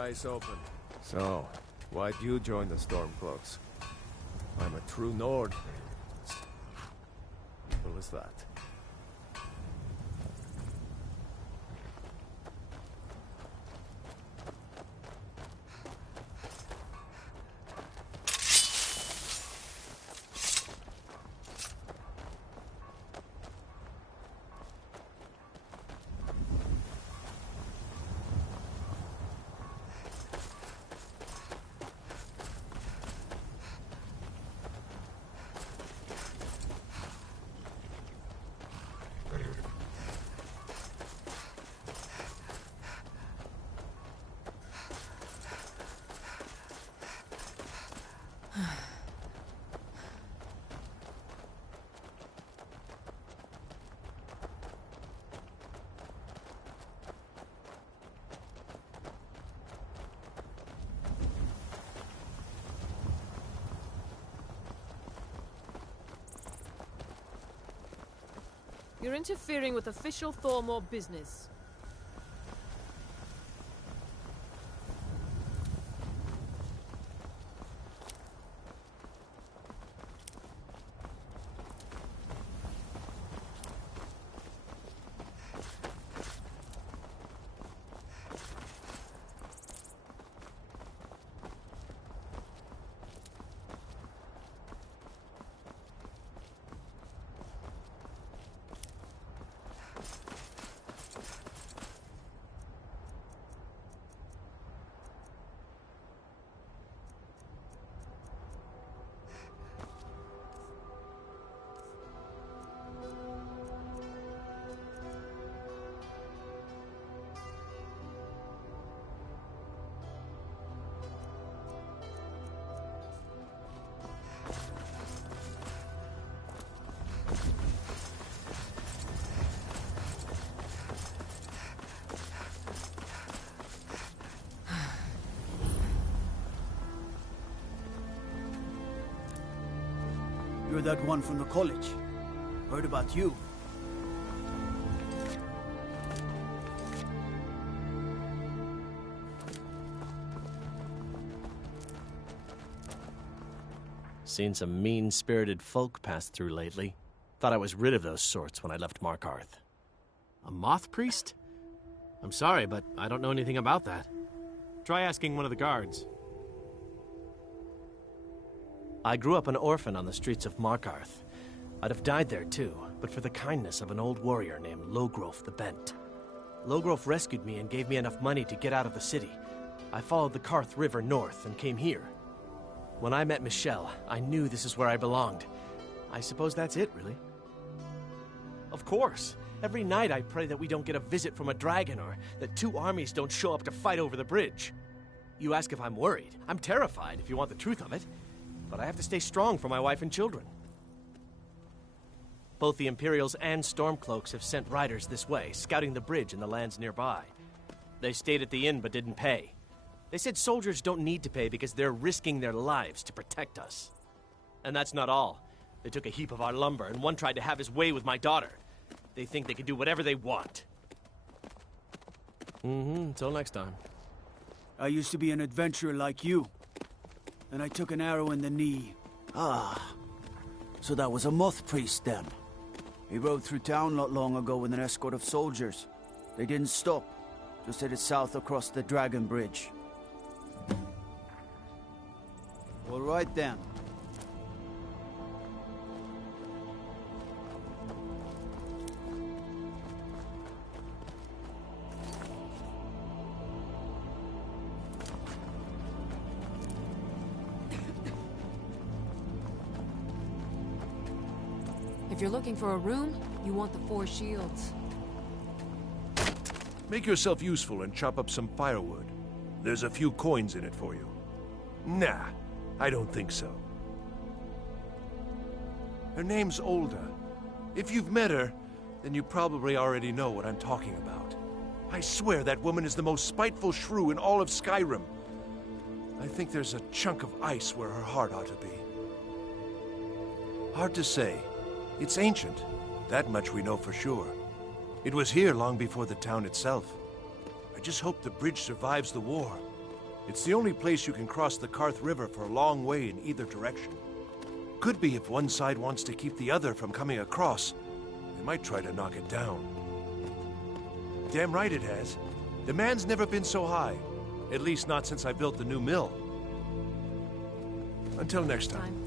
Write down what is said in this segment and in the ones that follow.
eyes open. So, why'd you join the Stormcloaks? I'm a true Nord. Simple as that. You're interfering with official Thormore business. You're that one from the college. Heard about you. Seen some mean-spirited folk pass through lately. Thought I was rid of those sorts when I left Markarth. A moth priest? I'm sorry, but I don't know anything about that. Try asking one of the guards. I grew up an orphan on the streets of Markarth. I'd have died there too, but for the kindness of an old warrior named Logrove the Bent. Logrove rescued me and gave me enough money to get out of the city. I followed the Karth River north and came here. When I met Michelle, I knew this is where I belonged. I suppose that's it, really. Of course. Every night I pray that we don't get a visit from a dragon or that two armies don't show up to fight over the bridge. You ask if I'm worried. I'm terrified, if you want the truth of it. But I have to stay strong for my wife and children. Both the Imperials and Stormcloaks have sent riders this way, scouting the bridge and the lands nearby. They stayed at the inn but didn't pay. They said soldiers don't need to pay because they're risking their lives to protect us. And that's not all. They took a heap of our lumber, and one tried to have his way with my daughter. They think they can do whatever they want. Until next time. I used to be an adventurer like you. And I took an arrow in the knee. Ah, so that was a moth priest then. He rode through town not long ago with an escort of soldiers. They didn't stop, just headed south across the Dragon Bridge. All right then. If you're looking for a room, you want the 4 shields. Make yourself useful and chop up some firewood. There's a few coins in it for you. Nah, I don't think so. Her name's Olda. If you've met her, then you probably already know what I'm talking about. I swear that woman is the most spiteful shrew in all of Skyrim. I think there's a chunk of ice where her heart ought to be. Hard to say. It's ancient. That much we know for sure. It was here long before the town itself. I just hope the bridge survives the war. It's the only place you can cross the Karth River for a long way in either direction. Could be if one side wants to keep the other from coming across. They might try to knock it down. Damn right it has. Demand's never been so high. At least not since I built the new mill. Until next time.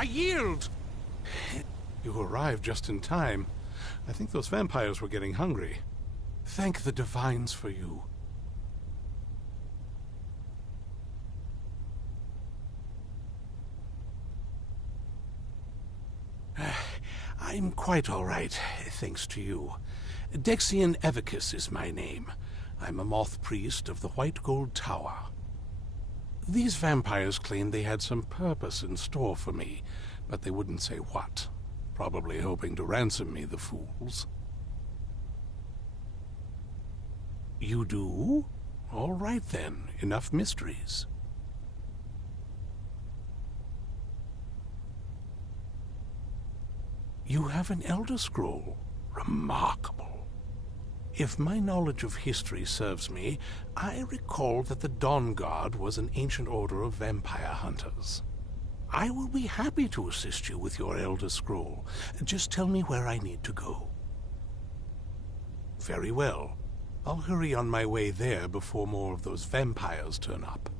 I yield! You arrived just in time. I think those vampires were getting hungry. Thank the divines for you. I'm quite all right, thanks to you. Dexian Evicus is my name. I'm a moth priest of the White Gold Tower. These vampires claimed they had some purpose in store for me, but they wouldn't say what. Probably hoping to ransom me, the fools. You do? All right then, enough mysteries. You have an Elder Scroll. Remarkable. If my knowledge of history serves me, I recall that the Dawn Guard was an ancient order of vampire hunters. I will be happy to assist you with your Elder Scroll. Just tell me where I need to go. Very well. I'll hurry on my way there before more of those vampires turn up.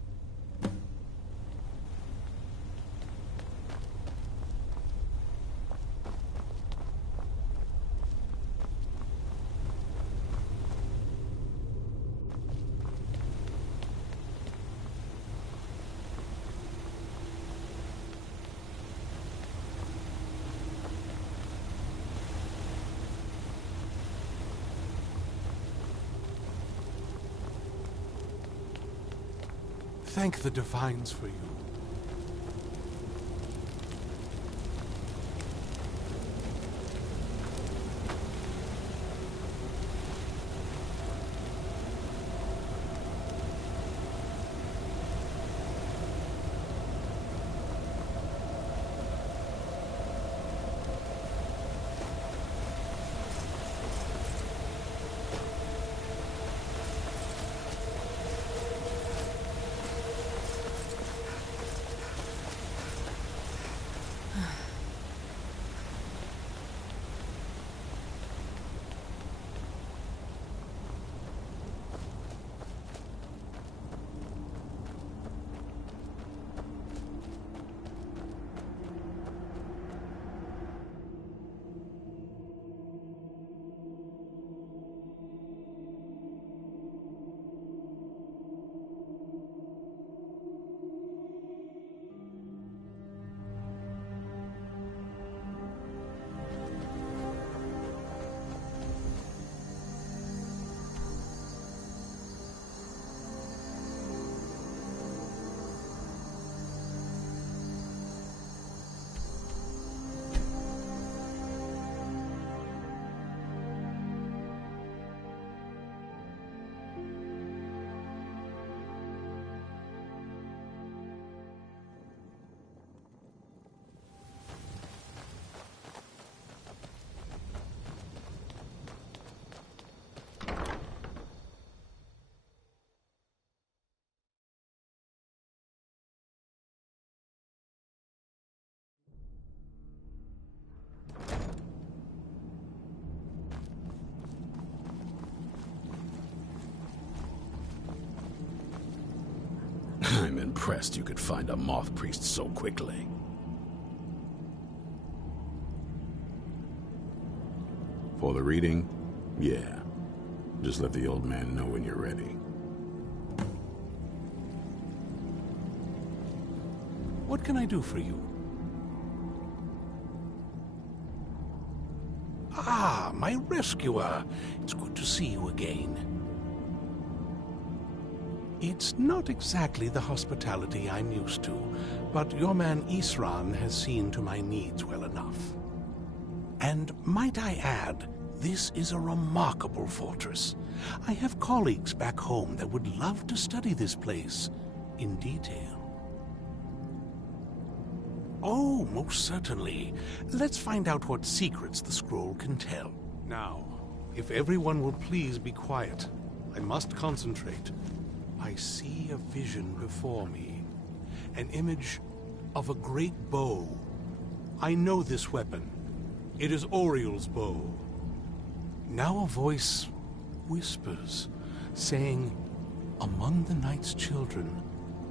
Thank the divines for you. I'm impressed you could find a moth priest so quickly. For the reading? Yeah. Just let the old man know when you're ready. What can I do for you? Ah, my rescuer. It's good to see you again. It's not exactly the hospitality I'm used to, but your man Isran has seen to my needs well enough. And might I add, this is a remarkable fortress. I have colleagues back home that would love to study this place in detail. Oh, most certainly. Let's find out what secrets the scroll can tell. Now, if everyone will please be quiet, I must concentrate. I see a vision before me, an image of a great bow. I know this weapon. It is Oriel's bow. Now a voice whispers, saying, among the night's children,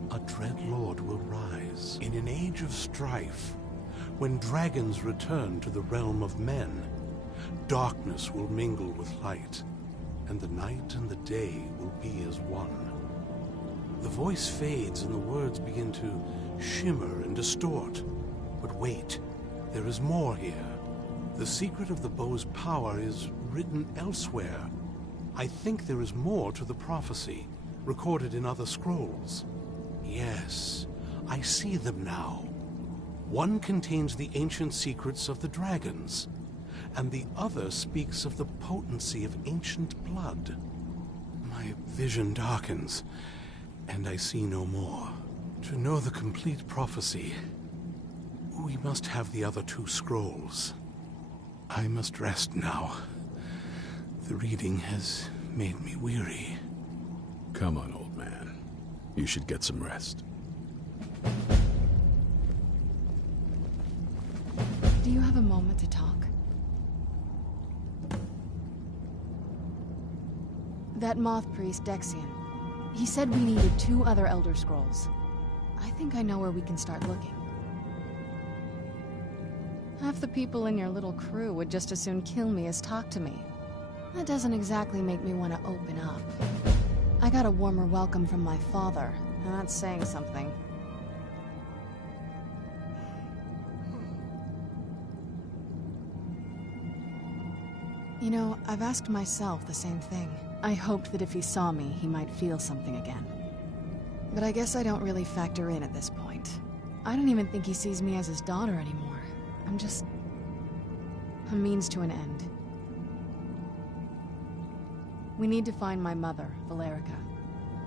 a dread lord will rise. In an age of strife, When dragons return to the realm of men, darkness will mingle with light, and the night and the day will be as one. The voice fades and the words begin to shimmer and distort. But wait, there is more here. The secret of the bow's power is written elsewhere. I think there is more to the prophecy, recorded in other scrolls. Yes, I see them now. One contains the ancient secrets of the dragons, and the other speaks of the potency of ancient blood. My vision darkens, and I see no more. To know the complete prophecy, we must have the other two scrolls. I must rest now. The reading has made me weary. Come on, old man. You should get some rest. Do you have a moment to talk? That moth priest, Dexian, he said we needed 2 other Elder Scrolls. I think I know where we can start looking. Half the people in your little crew would just as soon kill me as talk to me. That doesn't exactly make me want to open up. I got a warmer welcome from my father, and that's saying something. You know, I've asked myself the same thing. I hoped that if he saw me, he might feel something again. But I guess I don't really factor in at this point. I don't even think he sees me as his daughter anymore. I'm just a means to an end. We need to find my mother, Valerica.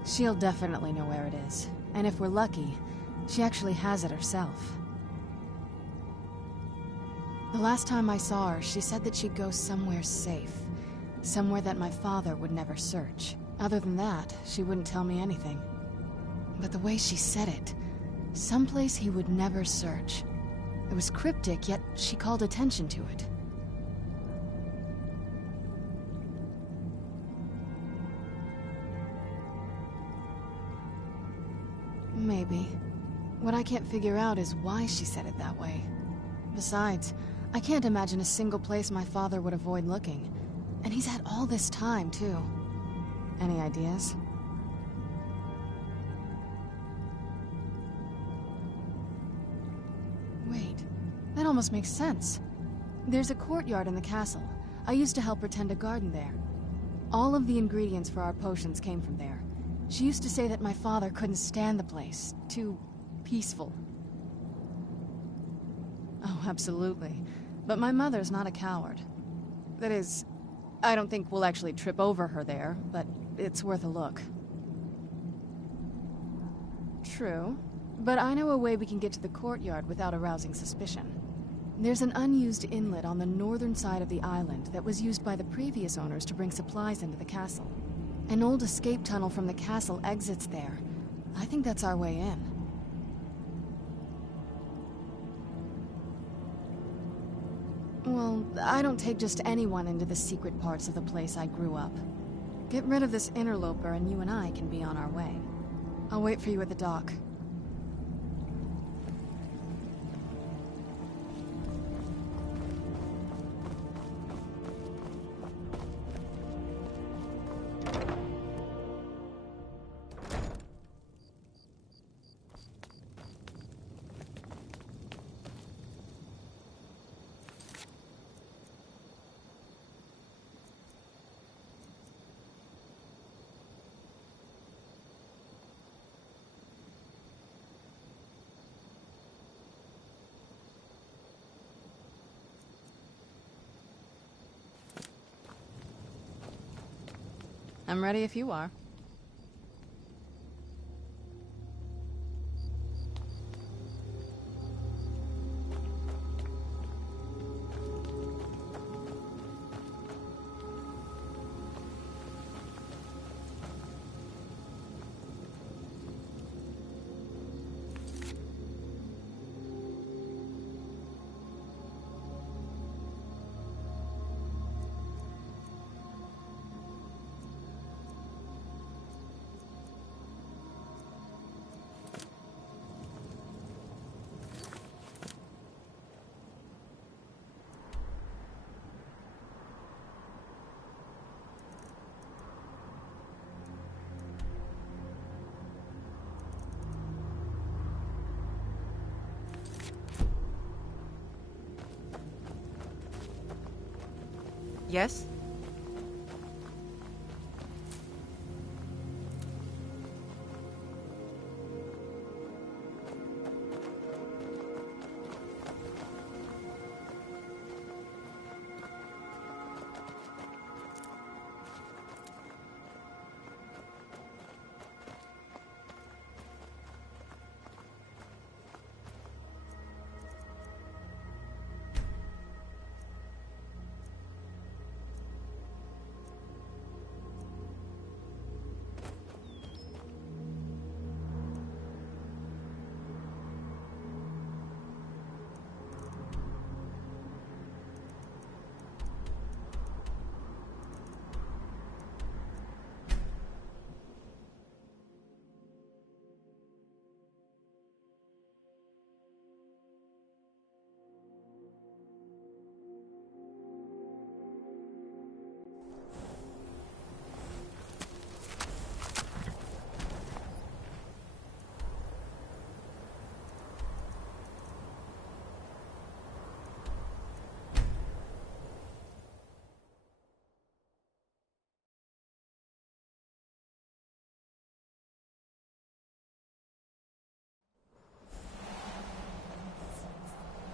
She'll definitely know where it is. And if we're lucky, she actually has it herself. The last time I saw her, she said that she'd go somewhere safe. Somewhere that my father would never search. Other than that, she wouldn't tell me anything. But the way she said it, someplace he would never search. It was cryptic, yet she called attention to it. Maybe. What I can't figure out is why she said it that way. Besides, I can't imagine a single place my father would avoid looking. And he's had all this time, too. Any ideas? Wait, that almost makes sense. There's a courtyard in the castle. I used to help her tend a garden there. All of the ingredients for our potions came from there. She used to say that my father couldn't stand the place. Too peaceful. Oh, absolutely. But my mother's not a coward. That is, I don't think we'll actually trip over her there, but it's worth a look. True. But I know a way we can get to the courtyard without arousing suspicion. There's an unused inlet on the northern side of the island that was used by the previous owners to bring supplies into the castle. An old escape tunnel from the castle exits there. I think that's our way in. Well, I don't take just anyone into the secret parts of the place I grew up. Get rid of this interloper and you and I can be on our way. I'll wait for you at the dock. I'm ready if you are. Yes?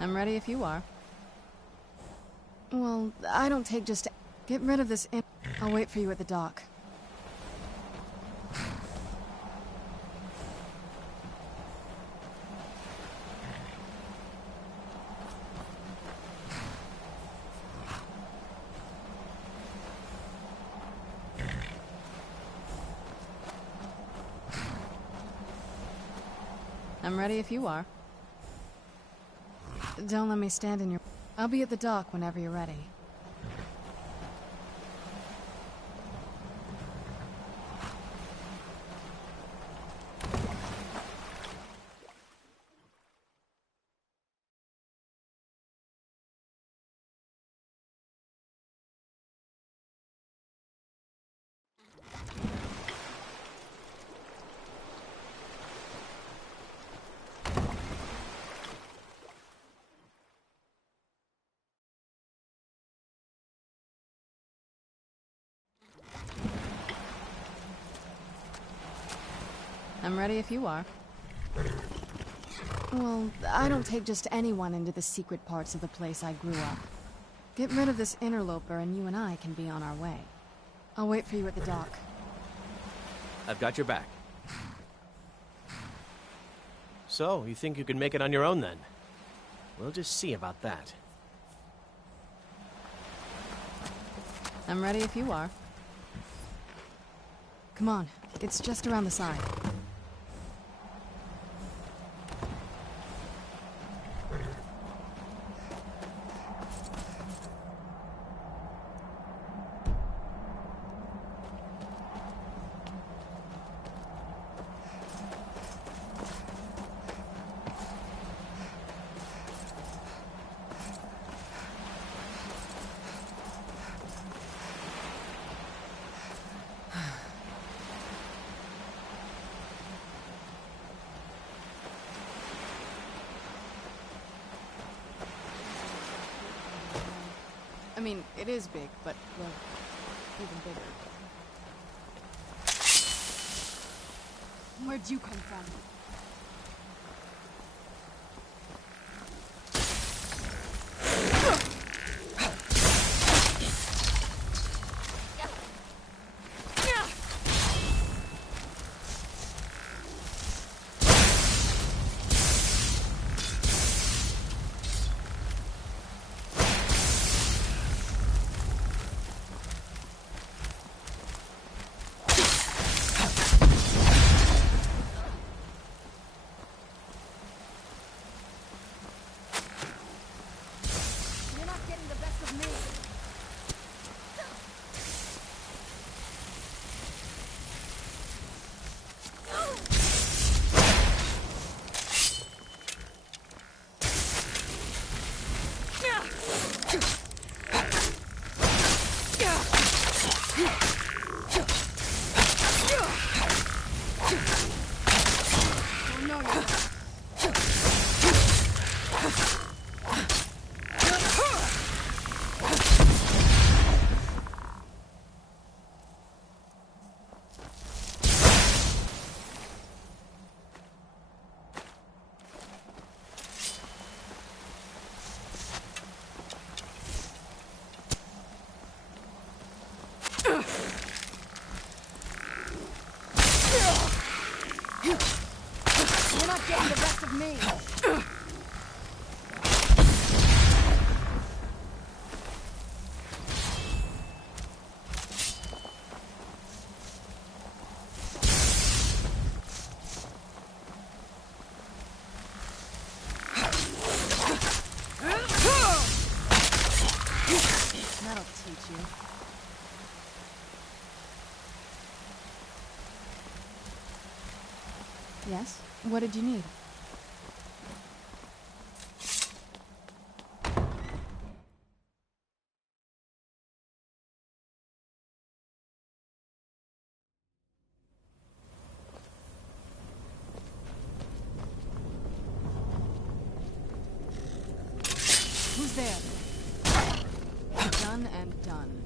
I'm ready if you are. Well, I don't take just... Get rid of this in... I'll wait for you at the dock. I'm ready if you are. Don't let me stand in your... I'll be at the dock whenever you're ready. I'm ready if you are. Well, I don't take just anyone into the secret parts of the place I grew up. Get rid of this interloper and you and I can be on our way. I'll wait for you at the dock. I've got your back. So, you think you can make it on your own then? We'll just see about that. I'm ready if you are. Come on, it's just around the side. I mean, it is big, but, well, even bigger. Where'd you come from? getting the best of me. That'll teach you. Yes? What did you need? Who's there? Done and done.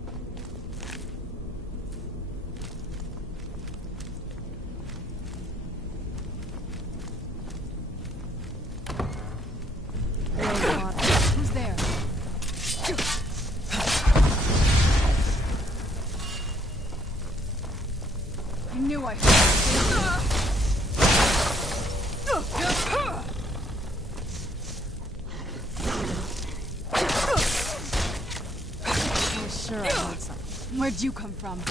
Who's there? I knew I heard you. Sure, I heard something. Where'd you come from?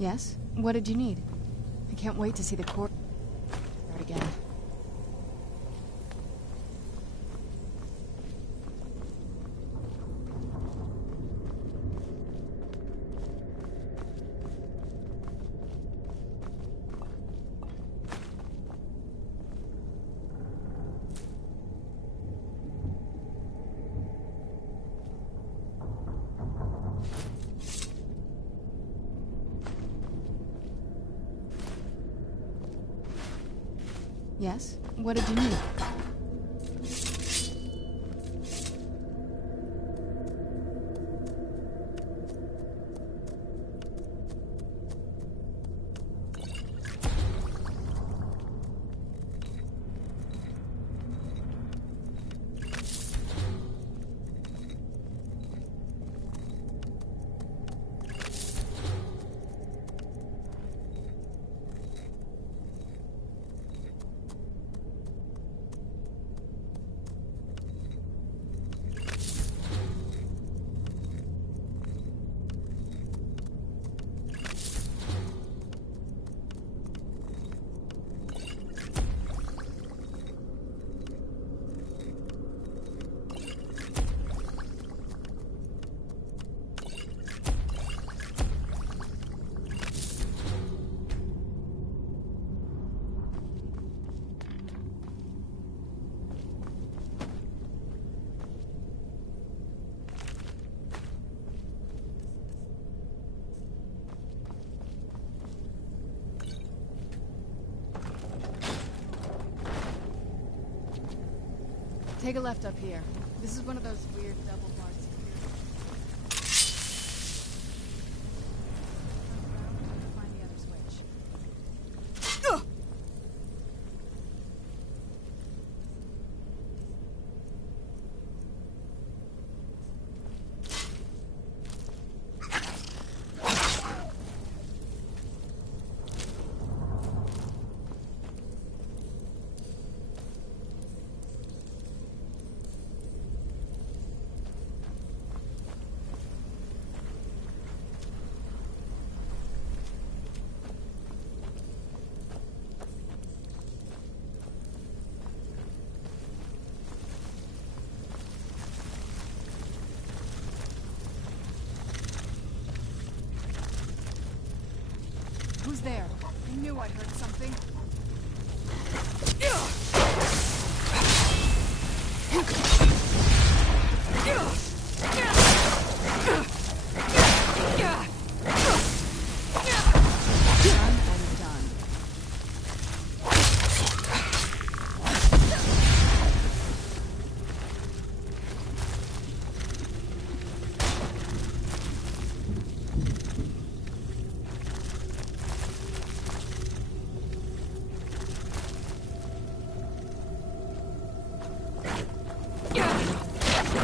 Yes? What did you need? I can't wait to see the court start again. Yes? What did you need? Take a left up here. This is one of those weird double bars. Find the other switch. I knew I heard something.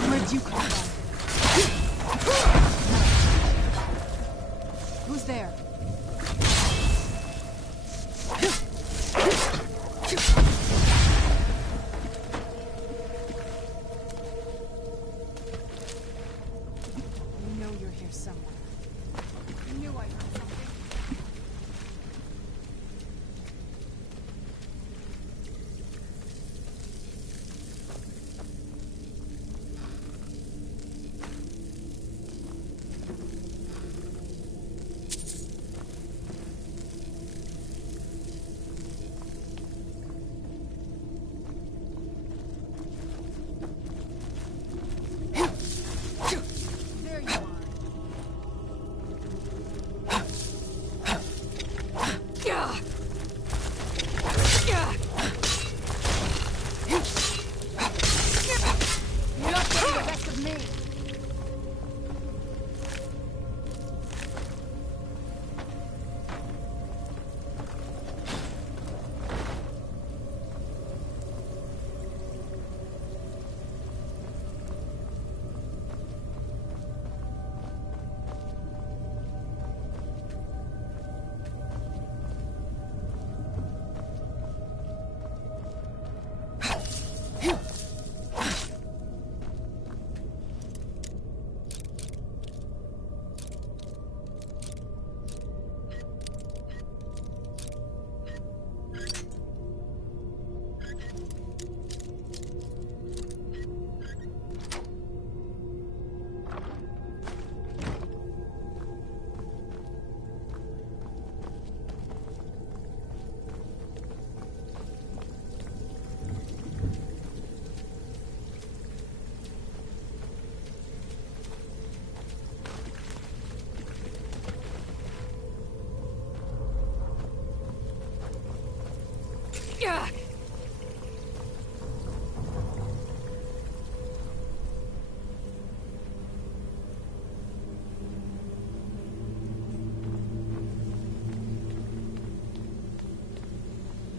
Where'd you come from? Who's there? I know you're here somewhere. I knew I heard something. There you are. You're not getting the best of me.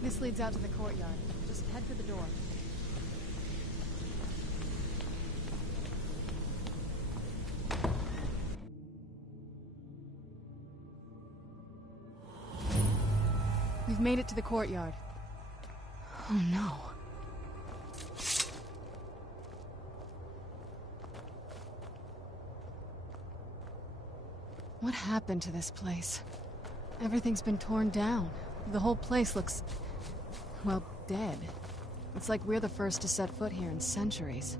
This leads out to the courtyard. Just head for the door. We've made it to the courtyard. Oh no. What happened to this place? Everything's been torn down. The whole place looks, well, dead. It's like we're the first to set foot here in centuries.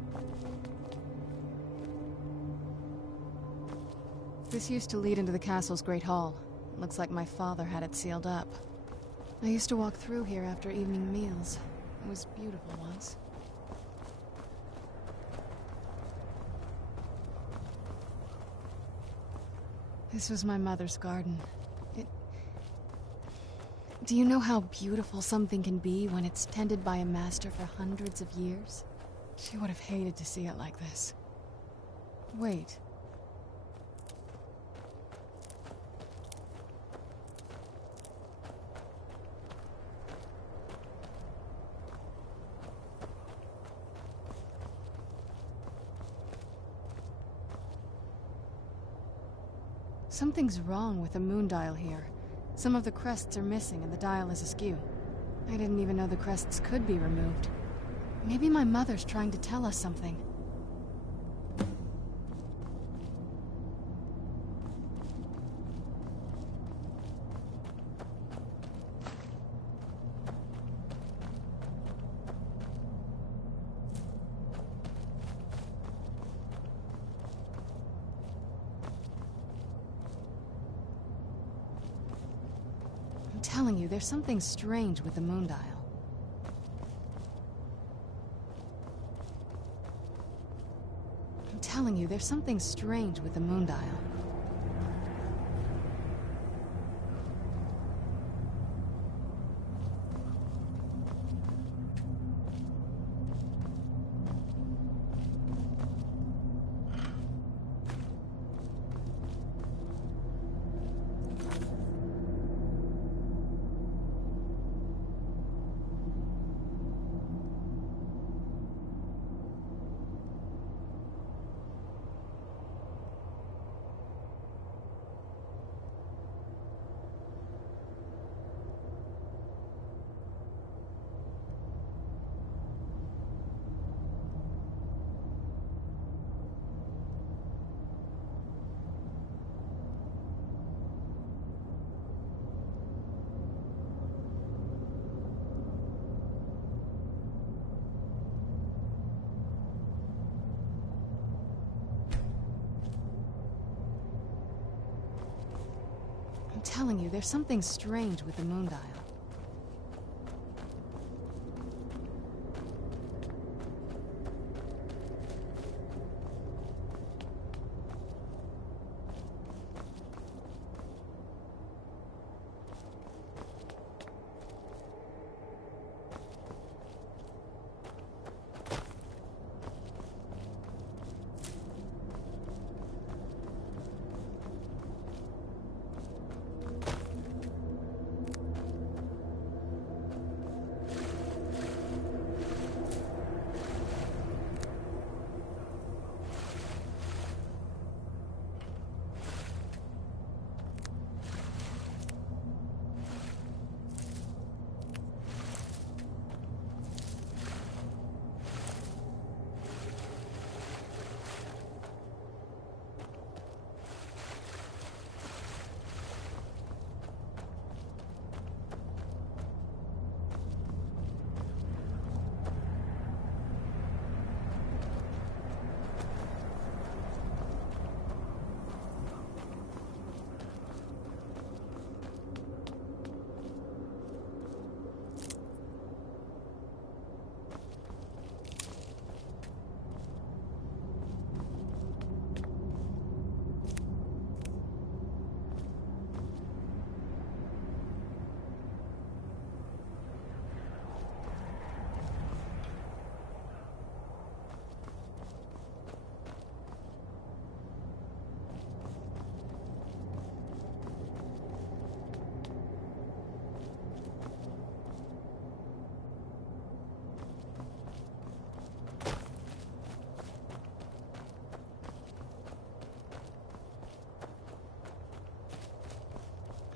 This used to lead into the castle's great hall. It looks like my father had it sealed up. I used to walk through here after evening meals. It was beautiful once. This was my mother's garden. Do you know how beautiful something can be when it's tended by a master for hundreds of years? She would have hated to see it like this. Wait. Something's wrong with the moon dial here. Some of the crests are missing and the dial is askew. I didn't even know the crests could be removed. Maybe my mother's trying to tell us something. telling you, there's something strange with the moon dial. I'm telling you, there's something strange with the moon dial. I'm telling you, there's something strange with the moon dial.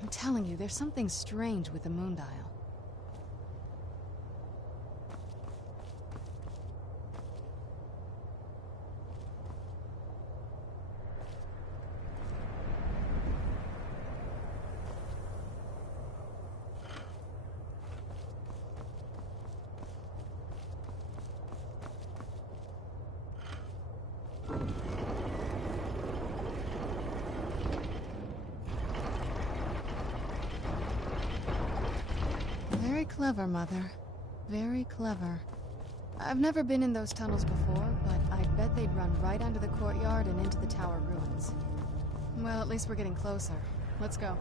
I'm telling you, there's something strange with the moon dial. Very clever, Mother. Very clever. I've never been in those tunnels before, but I bet they'd run right under the courtyard and into the tower ruins. Well, at least we're getting closer. Let's go.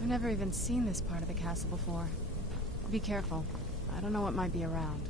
I've never even seen this part of the castle before. Be careful. I don't know what might be around.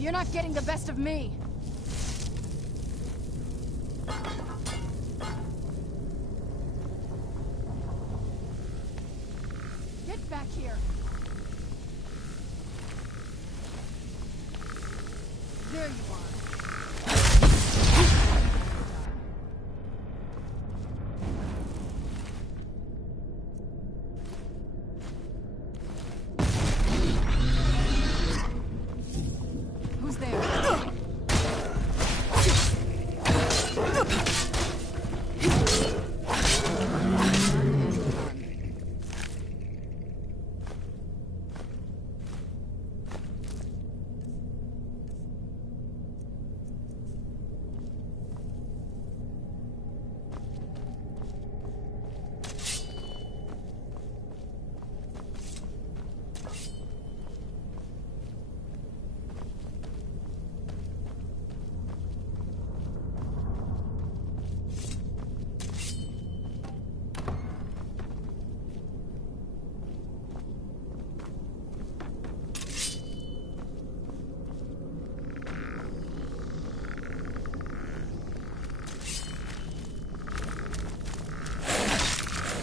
You're not getting the best of me. Get back here. There you are. Who's there?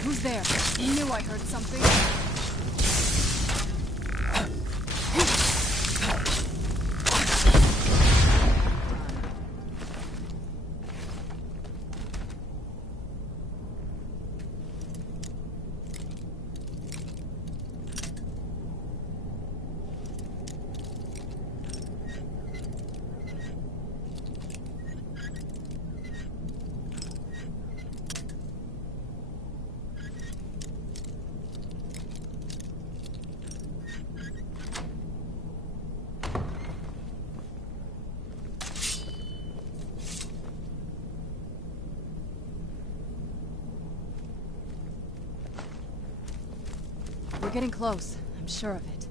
Who's there? I knew I heard something. We're getting close. I'm sure of it.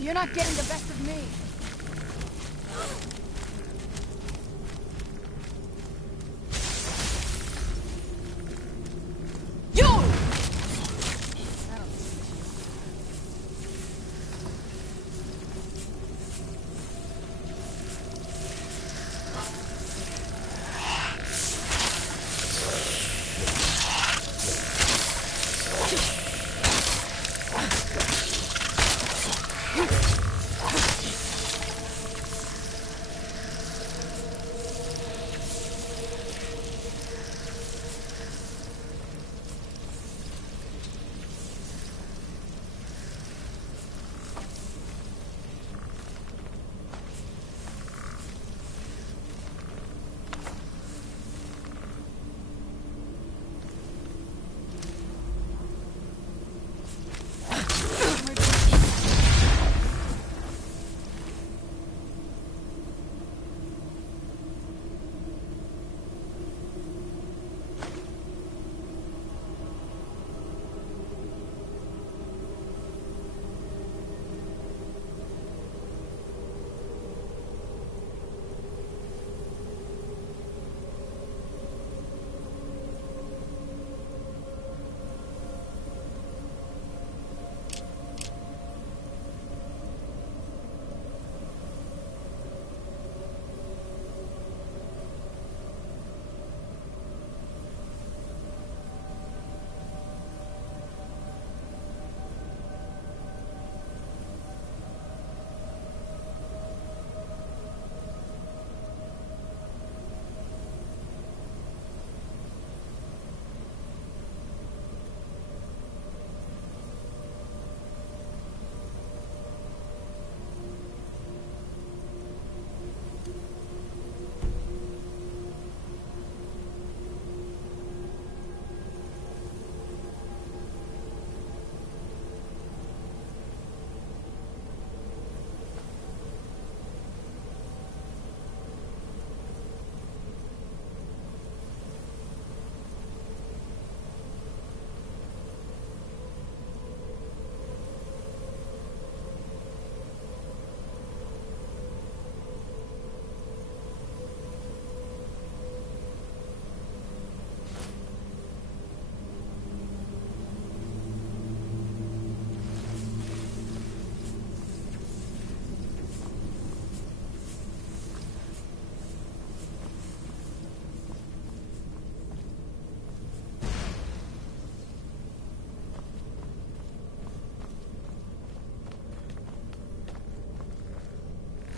You're not getting the best of me.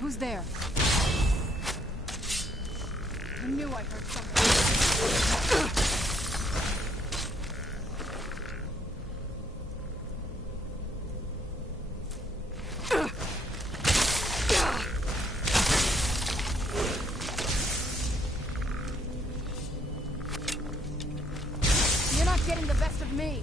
Who's there? I knew I heard something. You're not getting the best of me.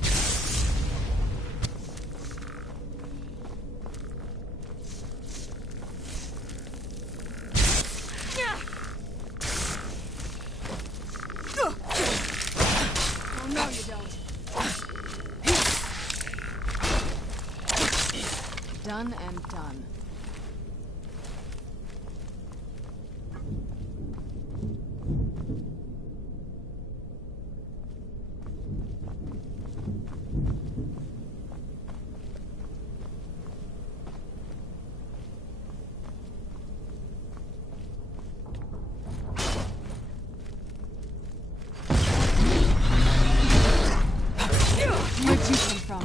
Oh, no, you don't. Done and done. Where'd you come from?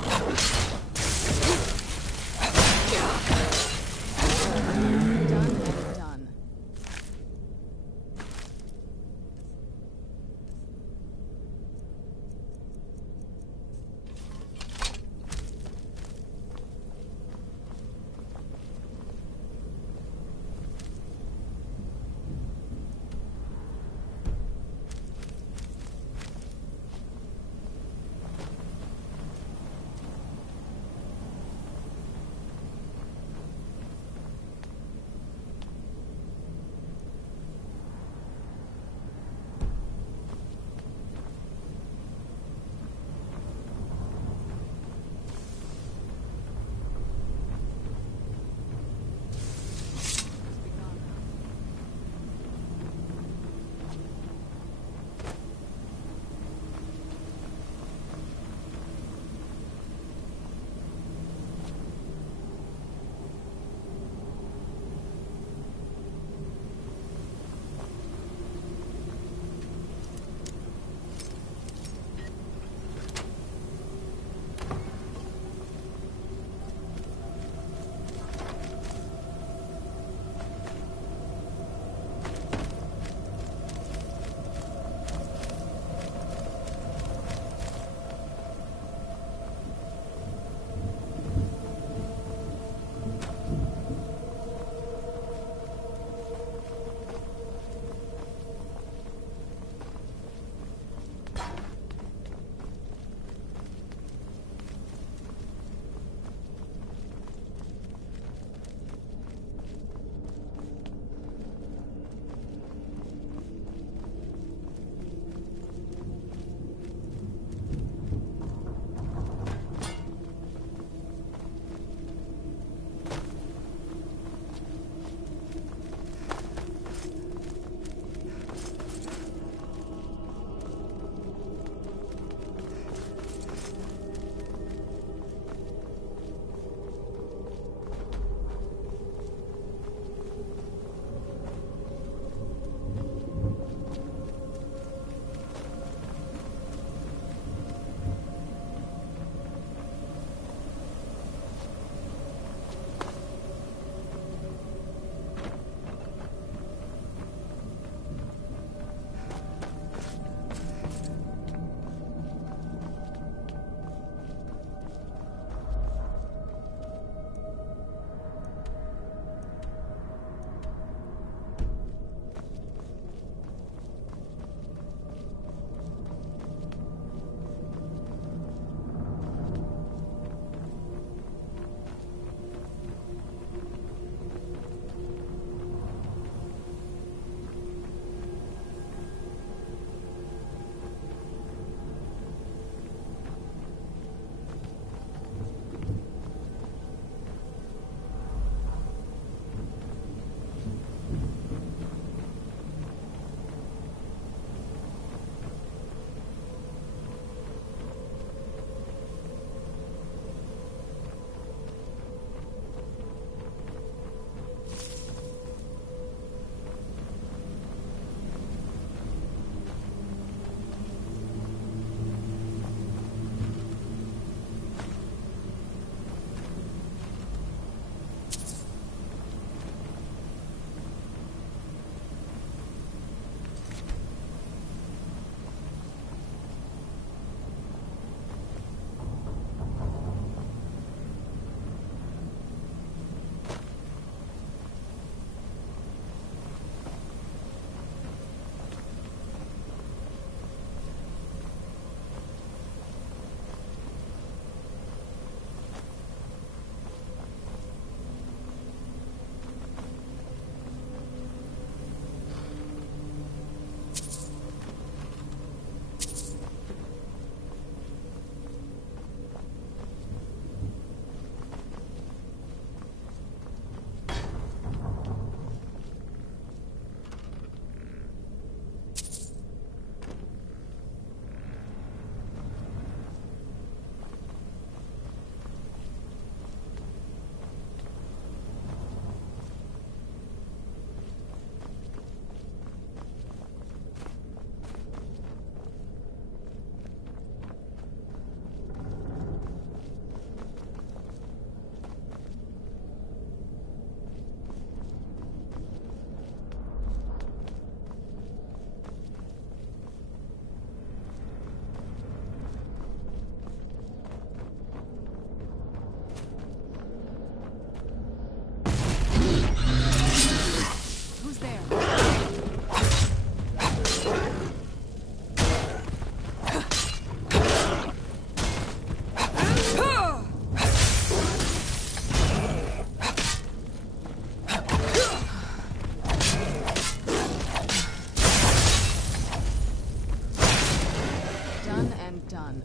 one and done.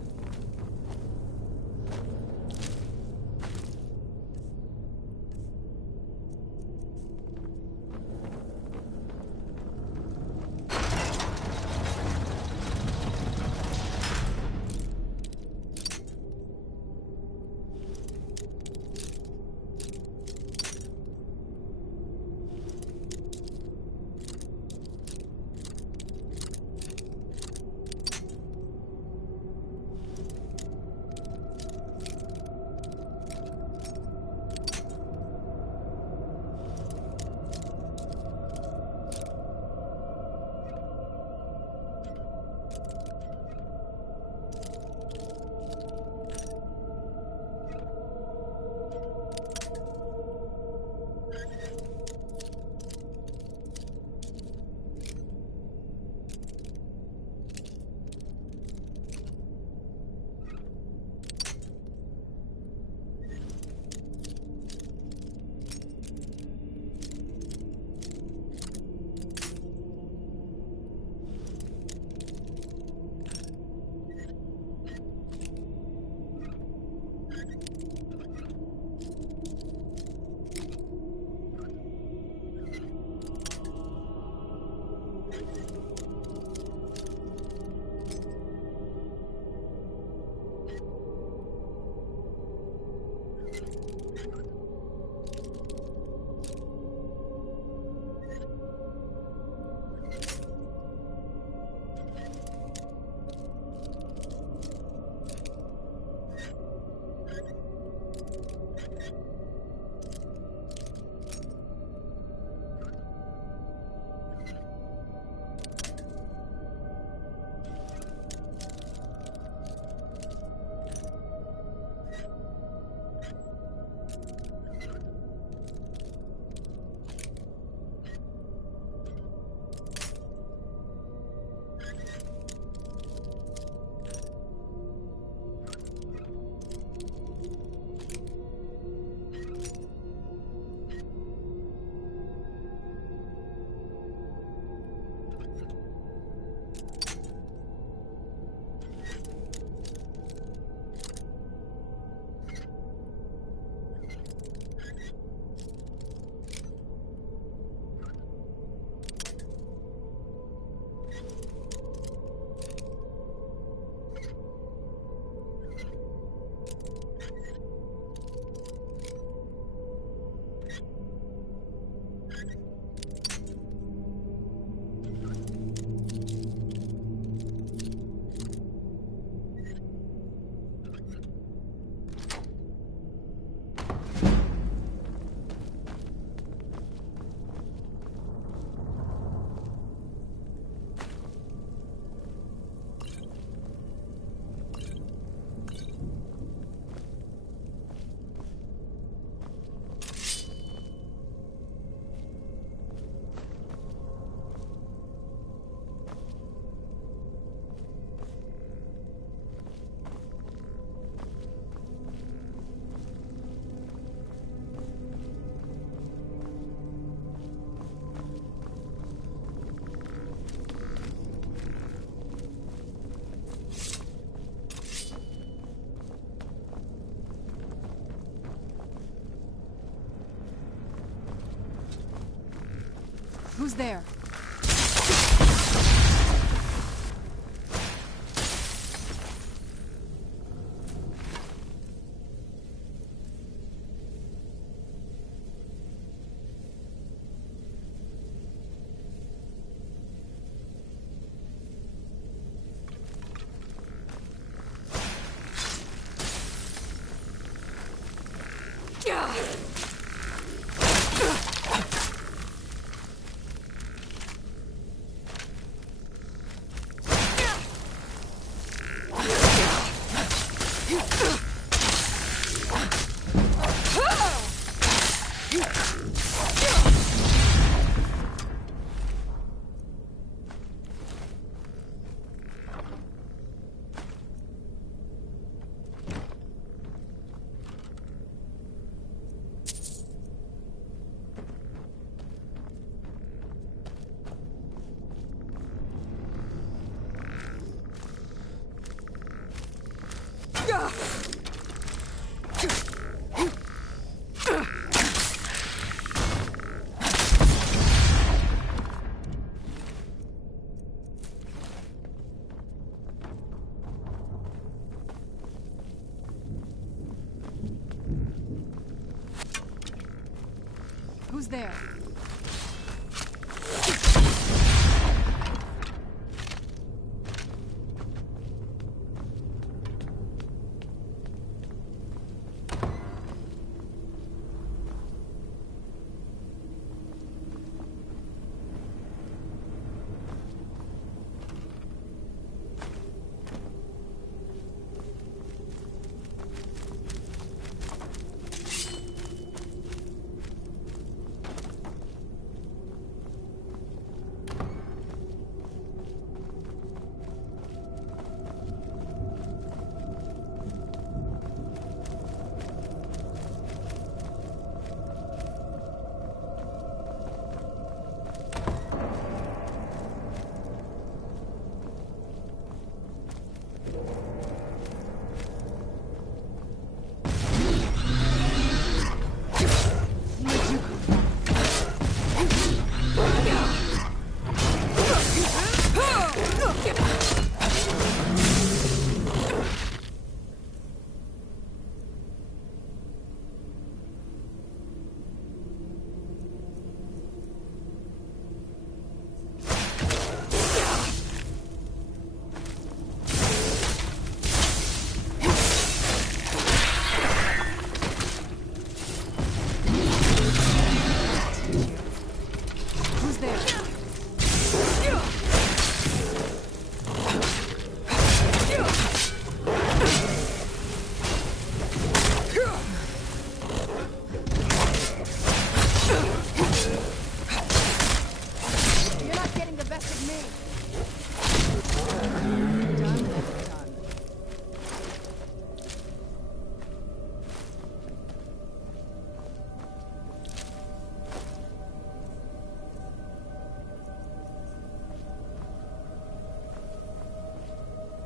Who's there? there?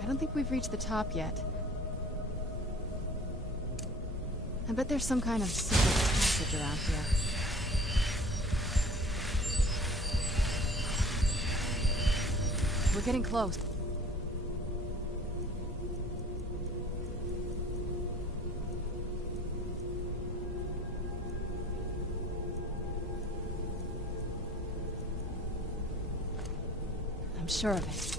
I don't think we've reached the top yet. I bet there's some kind of secret passage around here. We're getting close. I'm sure of it.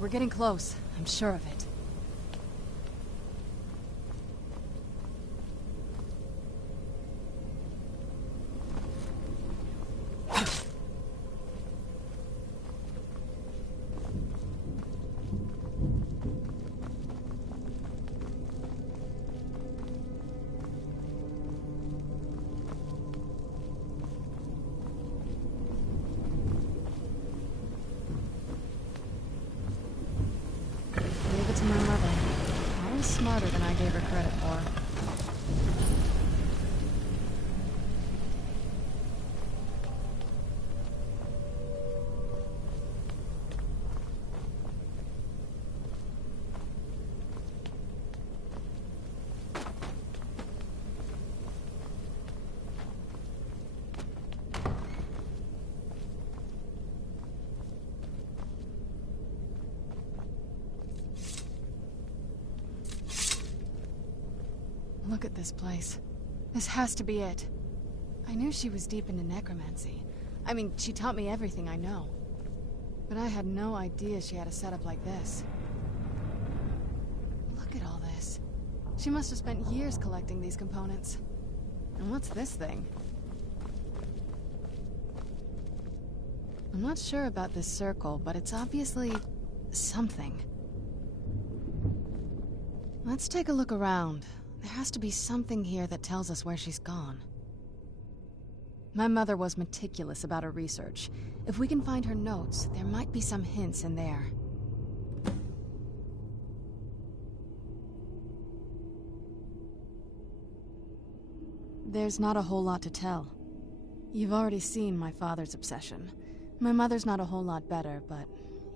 We're getting close. I'm sure of it. To my mother. Always smarter than I gave her credit for. Look at this place. This has to be it. I knew she was deep into necromancy. I mean, she taught me everything I know. But I had no idea she had a setup like this. Look at all this. She must have spent years collecting these components. And what's this thing? I'm not sure about this circle, but it's obviously something. Let's take a look around. There has to be something here that tells us where she's gone. My mother was meticulous about her research. If we can find her notes, there might be some hints in there. There's not a whole lot to tell. You've already seen my father's obsession. My mother's not a whole lot better, but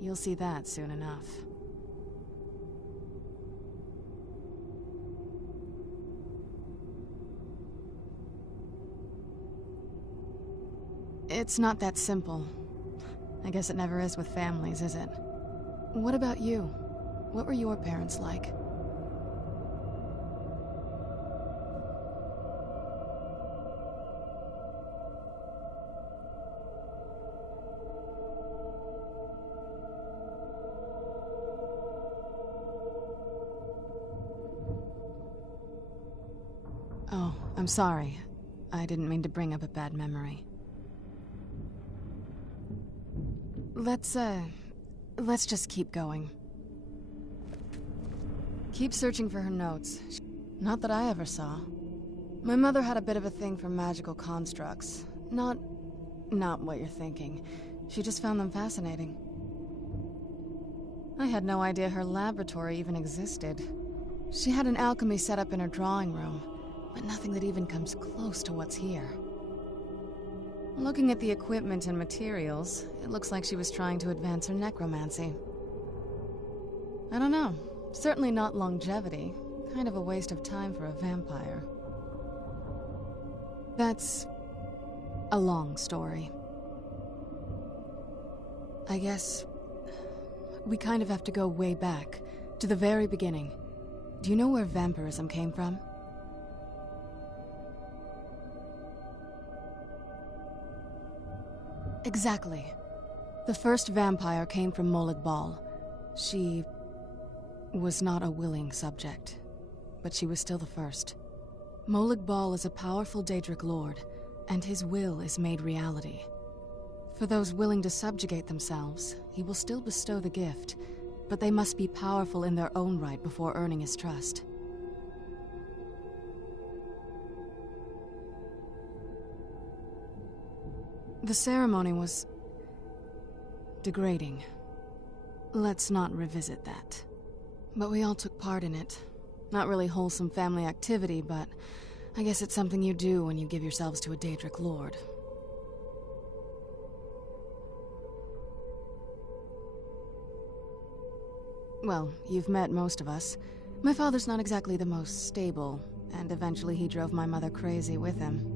you'll see that soon enough. It's not that simple. I guess it never is with families, is it? What about you? What were your parents like? Oh, I'm sorry. I didn't mean to bring up a bad memory. Let's just keep going. Keep searching for her notes. Not that I ever saw. My mother had a bit of a thing for magical constructs. Not what you're thinking. She just found them fascinating. I had no idea her laboratory even existed. She had an alchemy set up in her drawing room, but nothing that even comes close to what's here. Looking at the equipment and materials, it looks like she was trying to advance her necromancy. I don't know. Certainly not longevity. Kind of a waste of time for a vampire. That's a long story. I guess we kind of have to go way back, to the very beginning. Do you know where vampirism came from? Exactly. The first vampire came from Molag Bal. She was not a willing subject, but she was still the first. Molag Bal is a powerful Daedric lord, and his will is made reality. For those willing to subjugate themselves, he will still bestow the gift, but they must be powerful in their own right before earning his trust. The ceremony was degrading. Let's not revisit that. But we all took part in it. Not really wholesome family activity, but I guess it's something you do when you give yourselves to a Daedric lord. Well, you've met most of us. My father's not exactly the most stable, and eventually he drove my mother crazy with him.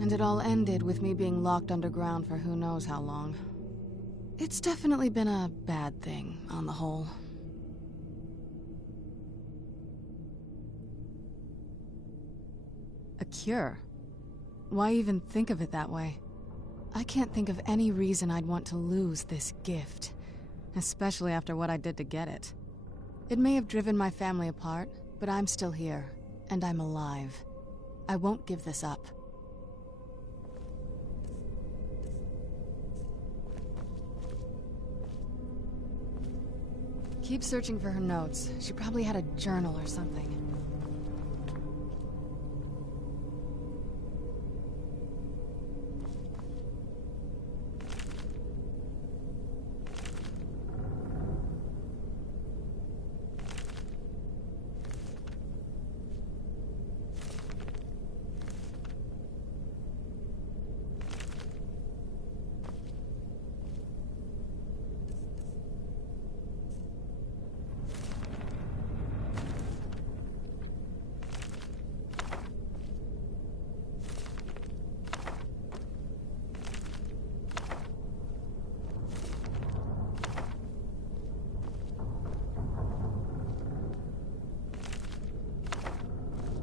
And it all ended with me being locked underground for who knows how long. It's definitely been a bad thing, on the whole. A cure? Why even think of it that way? I can't think of any reason I'd want to lose this gift. Especially after what I did to get it. It may have driven my family apart, but I'm still here, and I'm alive. I won't give this up. Keep searching for her notes. She probably had a journal or something.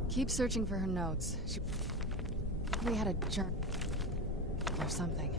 Keep searching for her notes. She probably had a journal or something.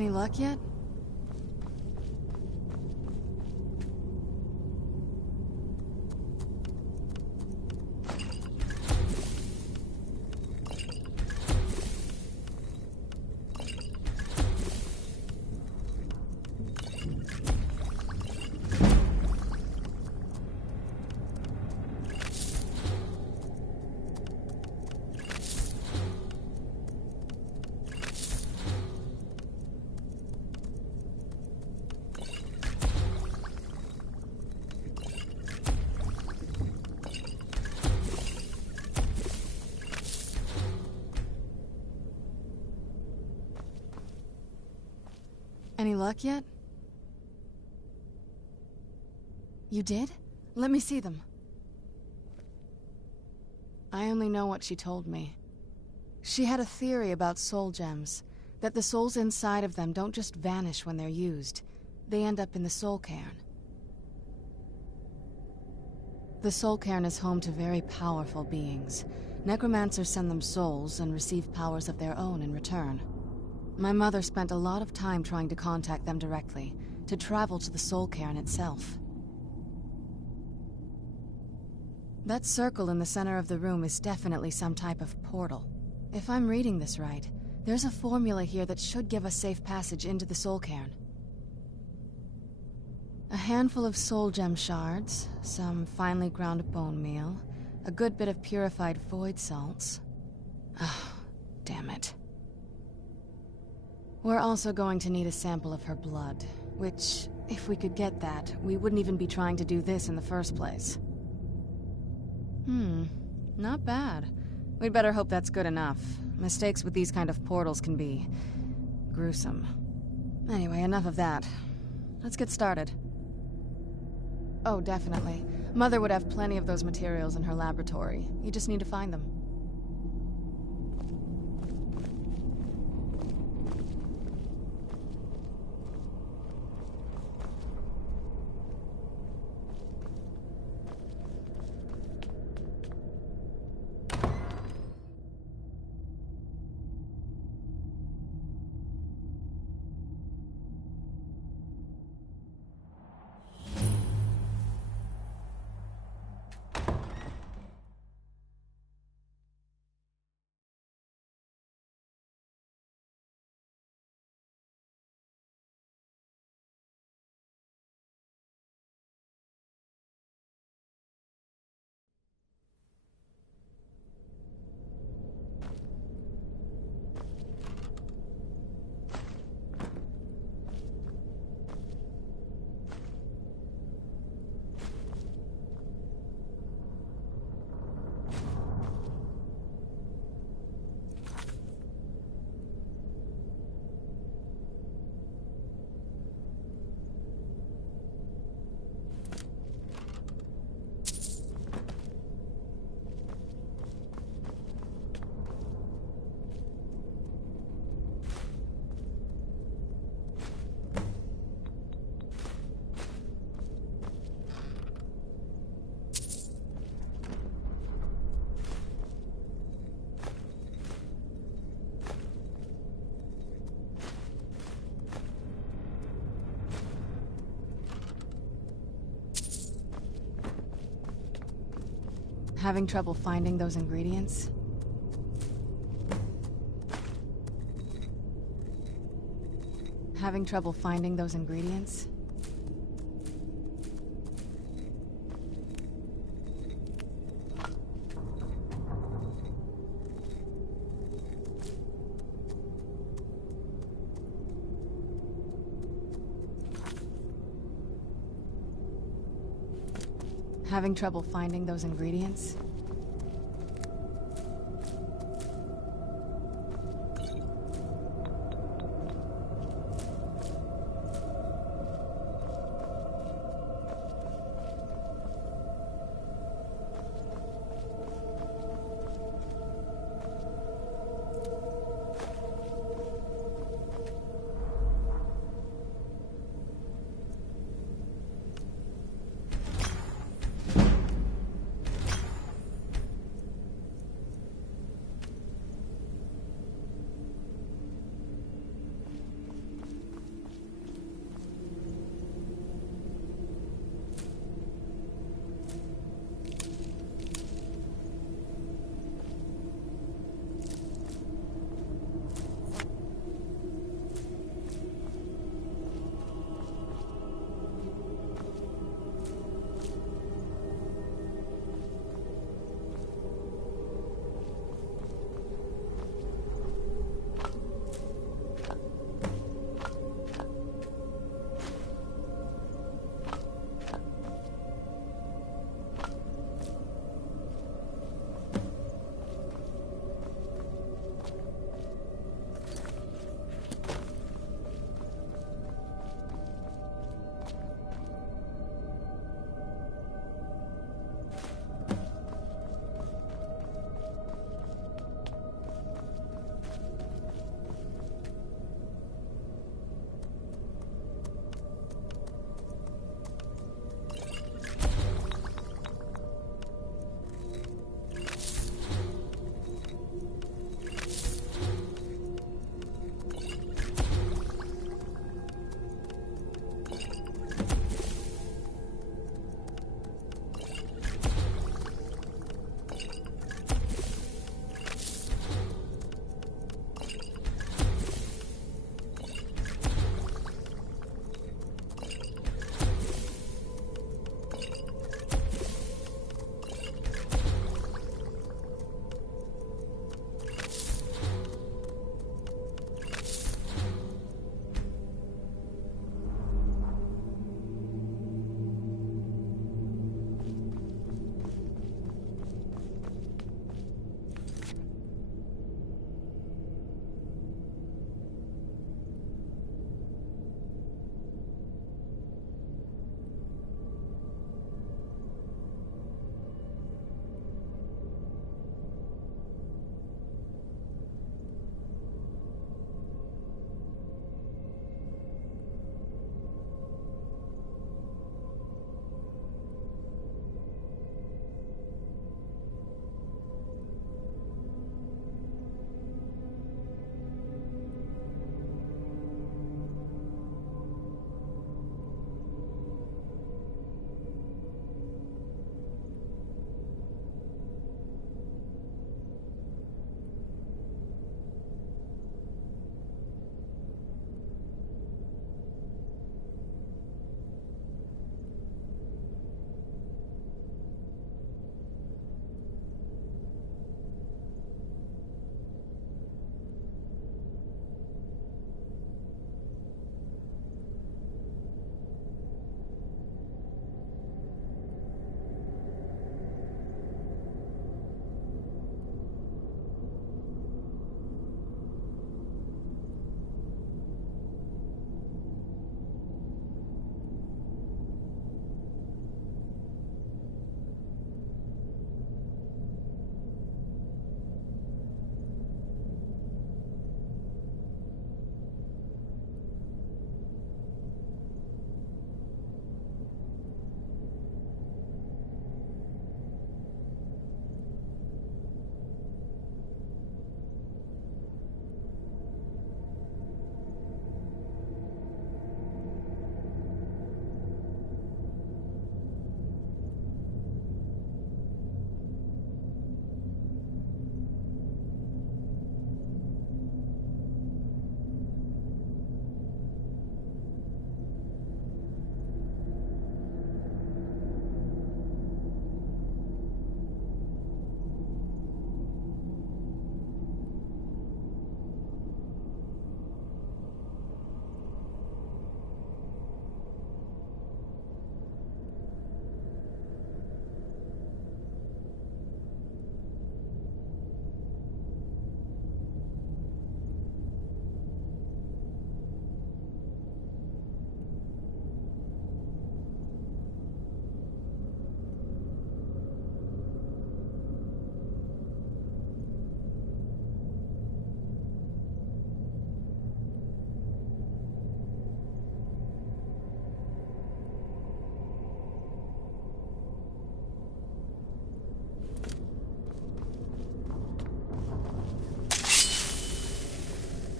Any luck yet? Any luck yet? You did? Let me see them. I only know what she told me. She had a theory about soul gems, that the souls inside of them don't just vanish when they're used. They end up in the soul cairn. The soul cairn is home to very powerful beings. Necromancers send them souls and receive powers of their own in return. My mother spent a lot of time trying to contact them directly, to travel to the soul cairn itself. That circle in the center of the room is definitely some type of portal. If I'm reading this right, there's a formula here that should give us safe passage into the soul cairn. A handful of soul gem shards, some finely ground bone meal, a good bit of purified void salts. Oh, damn it. We're also going to need a sample of her blood, which, if we could get that, we wouldn't even be trying to do this in the first place. Not bad. We'd better hope that's good enough. Mistakes with these kind of portals can be gruesome. Anyway, enough of that. Let's get started. Oh, definitely. Mother would have plenty of those materials in her laboratory. You just need to find them. Having trouble finding those ingredients? Having trouble finding those ingredients? Having trouble finding those ingredients?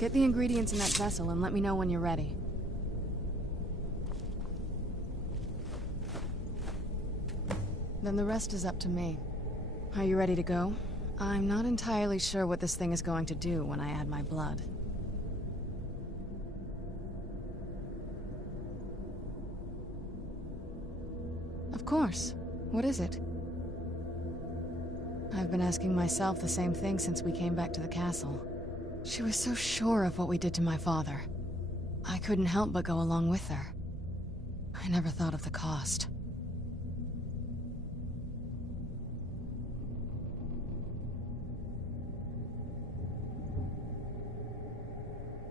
Get the ingredients in that vessel and let me know when you're ready. Then the rest is up to me. Are you ready to go? I'm not entirely sure what this thing is going to do when I add my blood. Of course. What is it? I've been asking myself the same thing since we came back to the castle. She was so sure of what we did to my father. I couldn't help but go along with her. I never thought of the cost.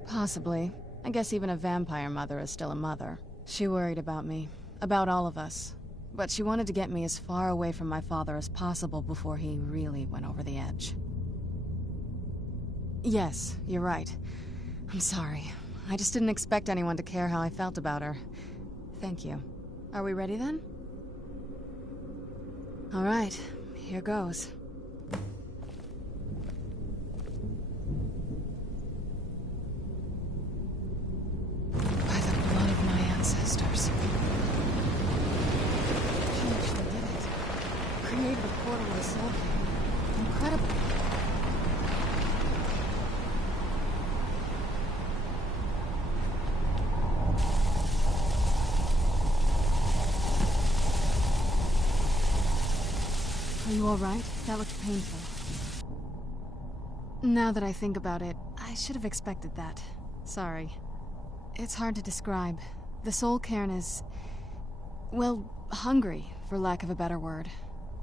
Possibly. I guess even a vampire mother is still a mother. She worried about me. About all of us. But she wanted to get me as far away from my father as possible before he really went over the edge. Yes, you're right. I'm sorry. I just didn't expect anyone to care how I felt about her. Thank you. Are we ready then? All right, here goes. By the blood of my ancestors. She actually did it. Created a portal to Soul King. Incredible. Are you all right? That looked painful. Now that I think about it, I should have expected that. Sorry. It's hard to describe. The soul cairn is... well, hungry, for lack of a better word.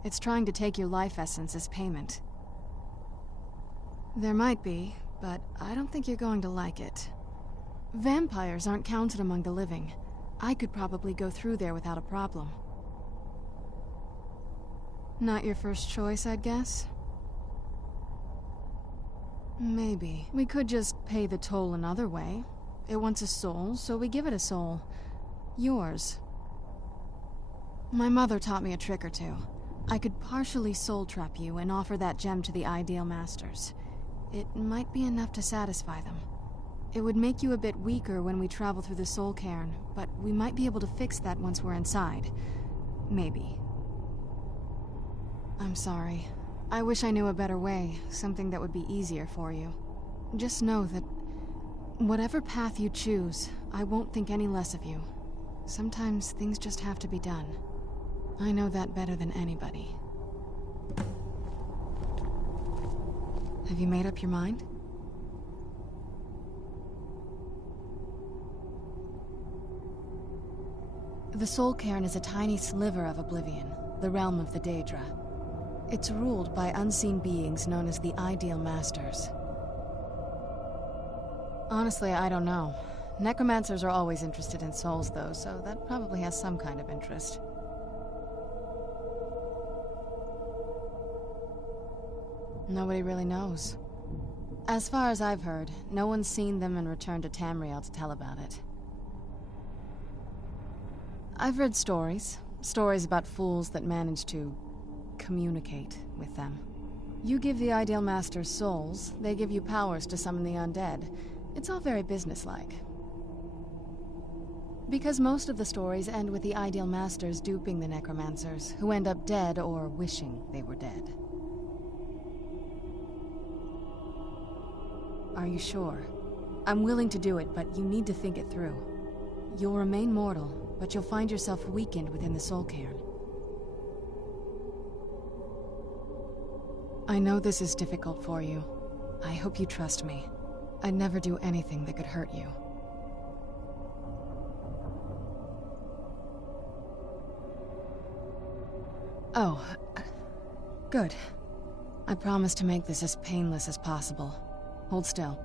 It's trying to take your life essence as payment. There might be, but I don't think you're going to like it. Vampires aren't counted among the living. I could probably go through there without a problem. Not your first choice, I'd guess? Maybe. We could just pay the toll another way. It wants a soul, so we give it a soul. Yours. My mother taught me a trick or two. I could partially soul trap you and offer that gem to the Ideal Masters. It might be enough to satisfy them. It would make you a bit weaker when we travel through the soul cairn, but we might be able to fix that once we're inside. Maybe. I'm sorry. I wish I knew a better way, something that would be easier for you. Just know that whatever path you choose, I won't think any less of you. Sometimes things just have to be done. I know that better than anybody. Have you made up your mind? The Soul Cairn is a tiny sliver of oblivion, the realm of the Daedra. It's ruled by unseen beings known as the Ideal Masters. Honestly, I don't know. Necromancers are always interested in souls, though, so that probably has some kind of interest. Nobody really knows. As far as I've heard, no one's seen them and returned to Tamriel to tell about it. I've read stories. Stories about fools that manage to communicate with them. You give the Ideal Masters souls, they give you powers to summon the undead. It's all very businesslike. Because most of the stories end with the Ideal Masters duping the necromancers, who end up dead or wishing they were dead. Are you sure? I'm willing to do it, but you need to think it through. You'll remain mortal, but you'll find yourself weakened within the Soul Cairn. I know this is difficult for you. I hope you trust me. I'd never do anything that could hurt you. Oh, good. I promise to make this as painless as possible. Hold still.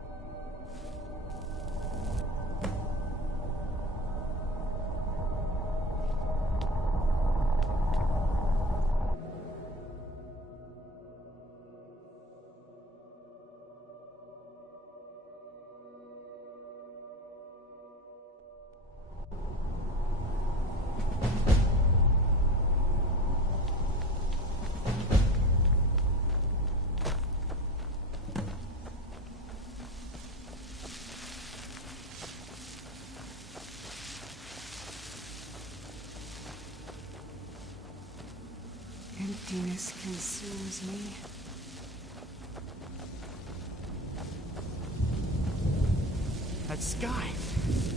Emptiness consumes me. That sky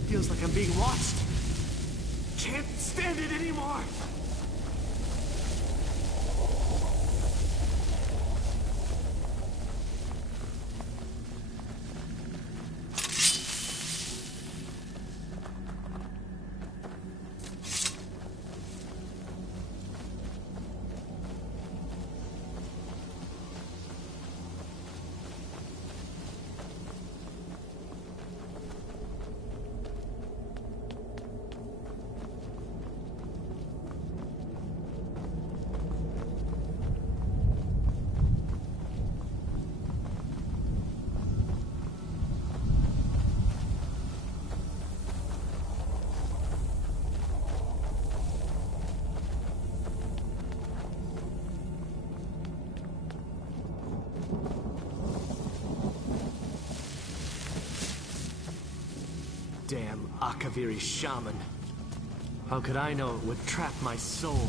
feels like I'm being watched. Can't stand it anymore. Damn Akaviri shaman. How could I know it would trap my soul?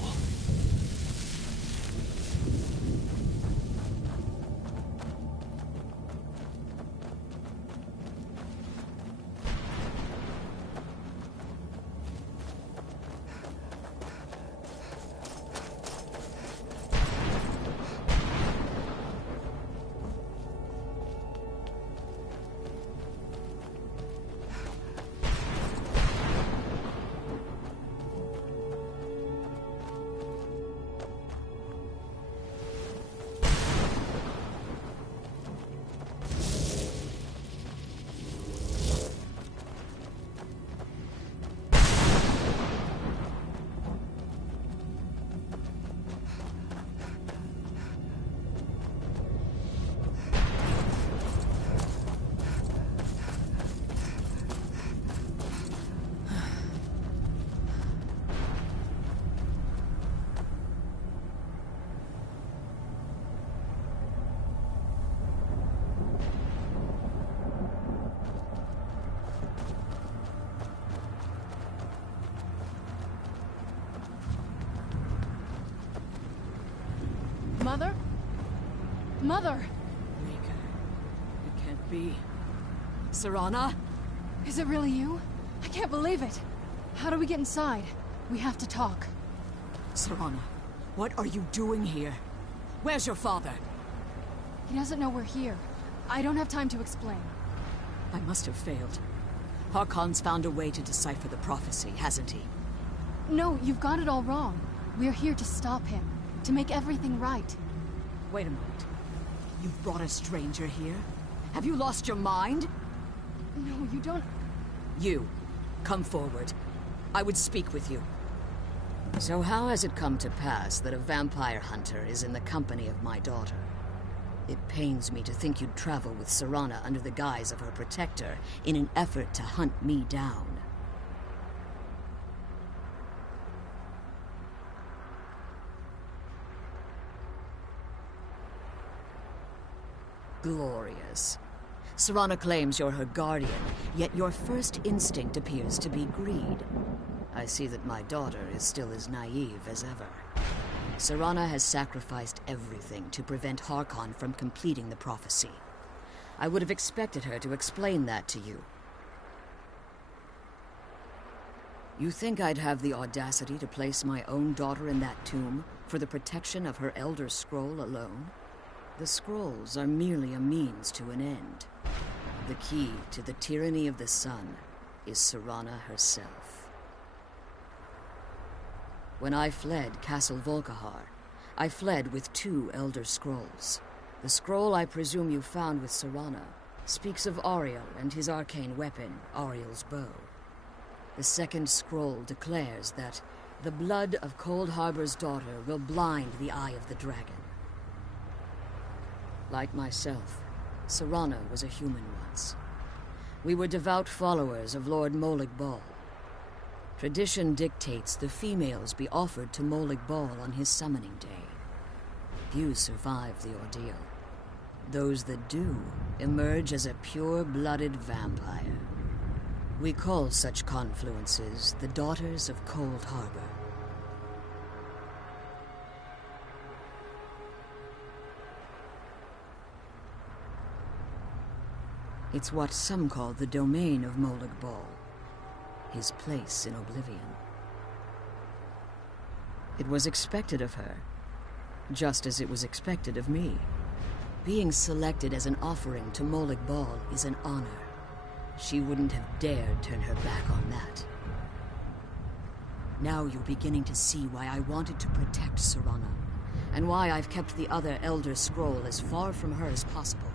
Mother? Mother! Mika, it can't be. Serana? Is it really you? I can't believe it. How do we get inside? We have to talk. Serana, what are you doing here? Where's your father? He doesn't know we're here. I don't have time to explain. I must have failed. Harkon's found a way to decipher the prophecy, hasn't he? No, you've got it all wrong. We're here to stop him. To make everything right. Wait a moment. You've brought a stranger here? Have you lost your mind? No, you don't... You, come forward. I would speak with you. So how has it come to pass that a vampire hunter is in the company of my daughter? It pains me to think you'd travel with Serana under the guise of her protector in an effort to hunt me down. Glorious. Serana claims you're her guardian, yet your first instinct appears to be greed. I see that my daughter is still as naive as ever. Serana has sacrificed everything to prevent Harkon from completing the prophecy. I would have expected her to explain that to you. You think I'd have the audacity to place my own daughter in that tomb for the protection of her Elder Scroll alone? The scrolls are merely a means to an end. The key to the tyranny of the sun is Serana herself. When I fled Castle Volkihar, I fled with 2 Elder Scrolls. The scroll I presume you found with Serana speaks of Ariel and his arcane weapon, Ariel's bow. The second scroll declares that the blood of Cold Harbor's daughter will blind the eye of the dragon. Like myself, Serana was a human once. We were devout followers of Lord Molig Bal. Tradition dictates the females be offered to Molig Bal on his summoning day. Few survive the ordeal. Those that do emerge as a pure-blooded vampire. We call such confluences the Daughters of Cold Harbor. It's what some call the domain of Molig Ball. His place in oblivion. It was expected of her, just as it was expected of me. Being selected as an offering to Molig Ball is an honor. She wouldn't have dared turn her back on that. Now you're beginning to see why I wanted to protect Serana, and why I've kept the other Elder Scroll as far from her as possible.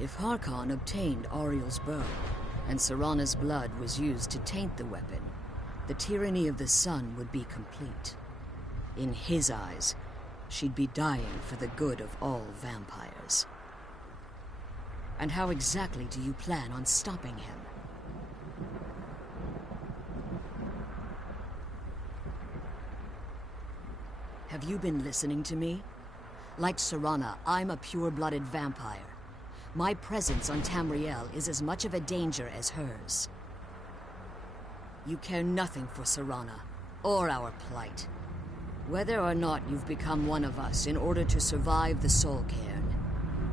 If Harkon obtained Ariel's bow, and Serana's blood was used to taint the weapon, the tyranny of the sun would be complete. In his eyes, she'd be dying for the good of all vampires. And how exactly do you plan on stopping him? Have you been listening to me? Like Serana, I'm a pure-blooded vampire. My presence on Tamriel is as much of a danger as hers. You care nothing for Serana, or our plight. Whether or not you've become one of us in order to survive the Soul Cairn,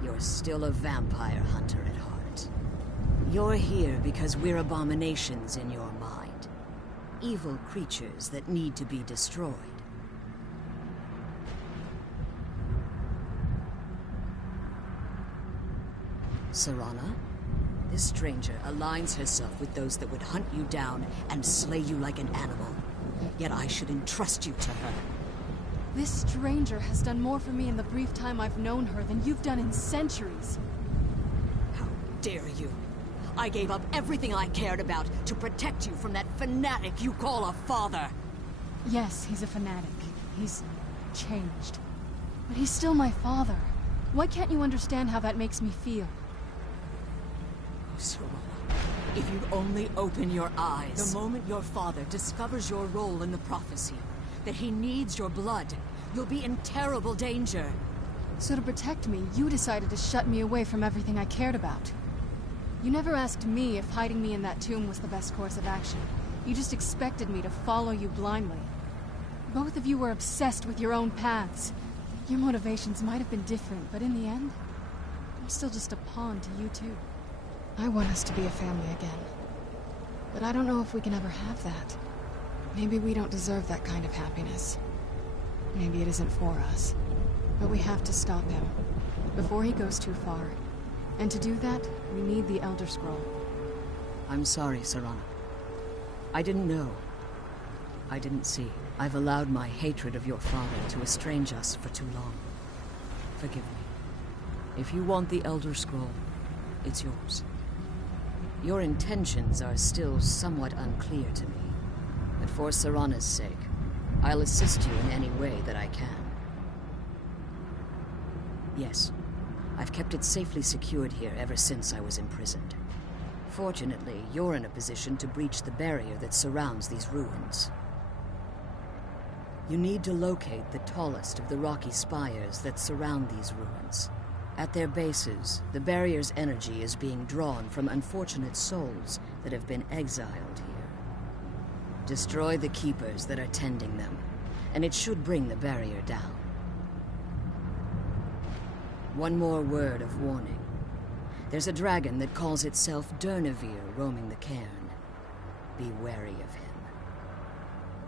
you're still a vampire hunter at heart. You're here because we're abominations in your mind. Evil creatures that need to be destroyed. Serana? This stranger aligns herself with those that would hunt you down and slay you like an animal. Yet I should entrust you to her. This stranger has done more for me in the brief time I've known her than you've done in centuries. How dare you? I gave up everything I cared about to protect you from that fanatic you call a father. Yes, he's a fanatic. He's changed. But he's still my father. Why can't you understand how that makes me feel? Serana, if you'd only open your eyes. The moment your father discovers your role in the prophecy, that he needs your blood, you'll be in terrible danger. So to protect me, you decided to shut me away from everything I cared about. You never asked me if hiding me in that tomb was the best course of action. You just expected me to follow you blindly. Both of you were obsessed with your own paths. Your motivations might have been different, but in the end, I'm still just a pawn to you two. I want us to be a family again. But I don't know if we can ever have that. Maybe we don't deserve that kind of happiness. Maybe it isn't for us. But we have to stop him, before he goes too far. And to do that, we need the Elder Scroll. I'm sorry, Serana. I didn't know. I didn't see. I've allowed my hatred of your father to estrange us for too long. Forgive me. If you want the Elder Scroll, it's yours. Your intentions are still somewhat unclear to me, but for Serana's sake, I'll assist you in any way that I can. Yes, I've kept it safely secured here ever since I was imprisoned. Fortunately, you're in a position to breach the barrier that surrounds these ruins. You need to locate the tallest of the rocky spires that surround these ruins. At their bases, the barrier's energy is being drawn from unfortunate souls that have been exiled here. Destroy the keepers that are tending them, and it should bring the barrier down. One more word of warning. There's a dragon that calls itself Durnevere roaming the cairn. Be wary of him.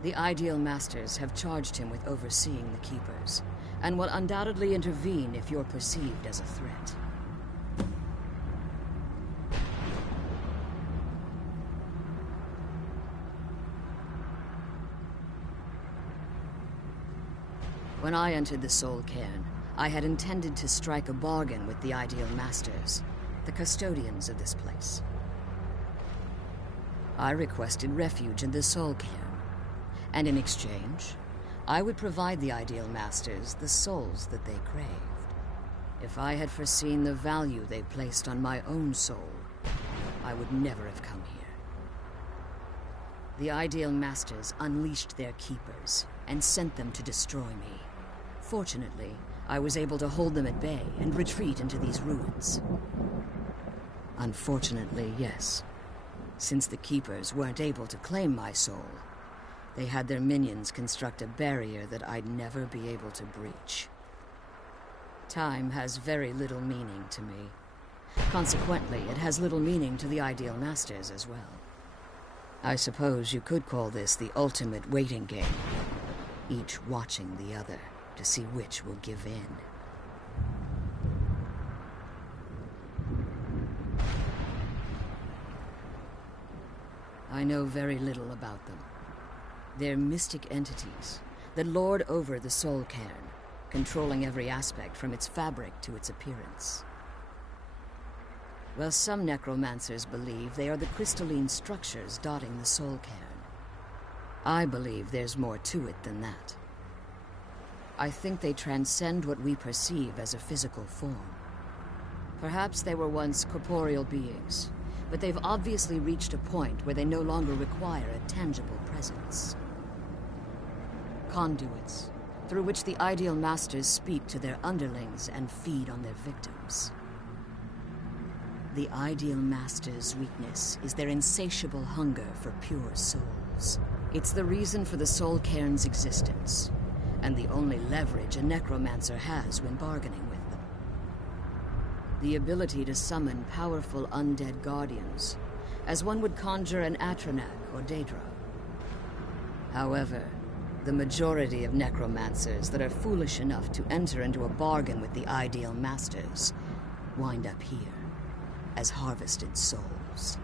The Ideal Masters have charged him with overseeing the keepers, and will undoubtedly intervene if you're perceived as a threat. When I entered the Soul Cairn, I had intended to strike a bargain with the Ideal Masters, the custodians of this place. I requested refuge in the Soul Cairn, and in exchange, I would provide the Ideal Masters the souls that they craved. If I had foreseen the value they placed on my own soul, I would never have come here. The Ideal Masters unleashed their keepers and sent them to destroy me. Fortunately, I was able to hold them at bay and retreat into these ruins. Unfortunately, yes. Since the keepers weren't able to claim my soul, they had their minions construct a barrier that I'd never be able to breach. Time has very little meaning to me. Consequently, it has little meaning to the Ideal Masters as well. I suppose you could call this the ultimate waiting game, each watching the other to see which will give in. I know very little about them. They're mystic entities that lord over the soul cairn, controlling every aspect from its fabric to its appearance. Well, some necromancers believe they are the crystalline structures dotting the soul cairn. I believe there's more to it than that. I think they transcend what we perceive as a physical form. Perhaps they were once corporeal beings, but they've obviously reached a point where they no longer require a tangible presence. Conduits, through which the Ideal Masters speak to their underlings and feed on their victims. The Ideal Masters' weakness is their insatiable hunger for pure souls. It's the reason for the soul cairn's existence, and the only leverage a necromancer has when bargaining with them. The ability to summon powerful undead guardians, as one would conjure an Atronak or Daedra. However, the majority of necromancers that are foolish enough to enter into a bargain with the Ideal Masters wind up here as harvested souls.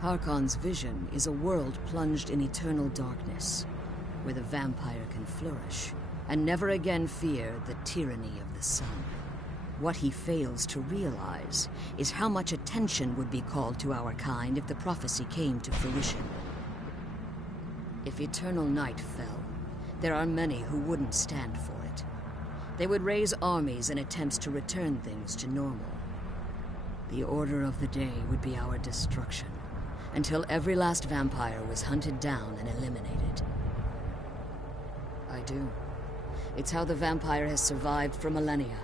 Harkon's vision is a world plunged in eternal darkness, where the vampire can flourish and never again fear the tyranny of the sun. What he fails to realize is how much attention would be called to our kind if the prophecy came to fruition. If eternal night fell, there are many who wouldn't stand for it. They would raise armies in attempts to return things to normal. The order of the day would be our destruction, until every last vampire was hunted down and eliminated. I do. It's how the vampire has survived for millennia,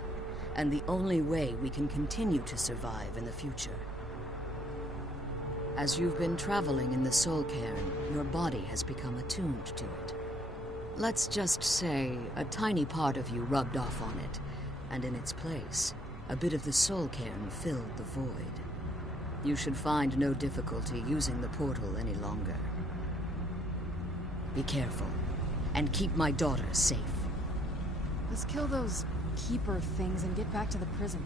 and the only way we can continue to survive in the future. As you've been traveling in the soul cairn, your body has become attuned to it. Let's just say a tiny part of you rubbed off on it, and in its place, a bit of the soul cairn filled the void. You should find no difficulty using the portal any longer. Be careful, and keep my daughter safe. Let's kill those keeper things and get back to the prison.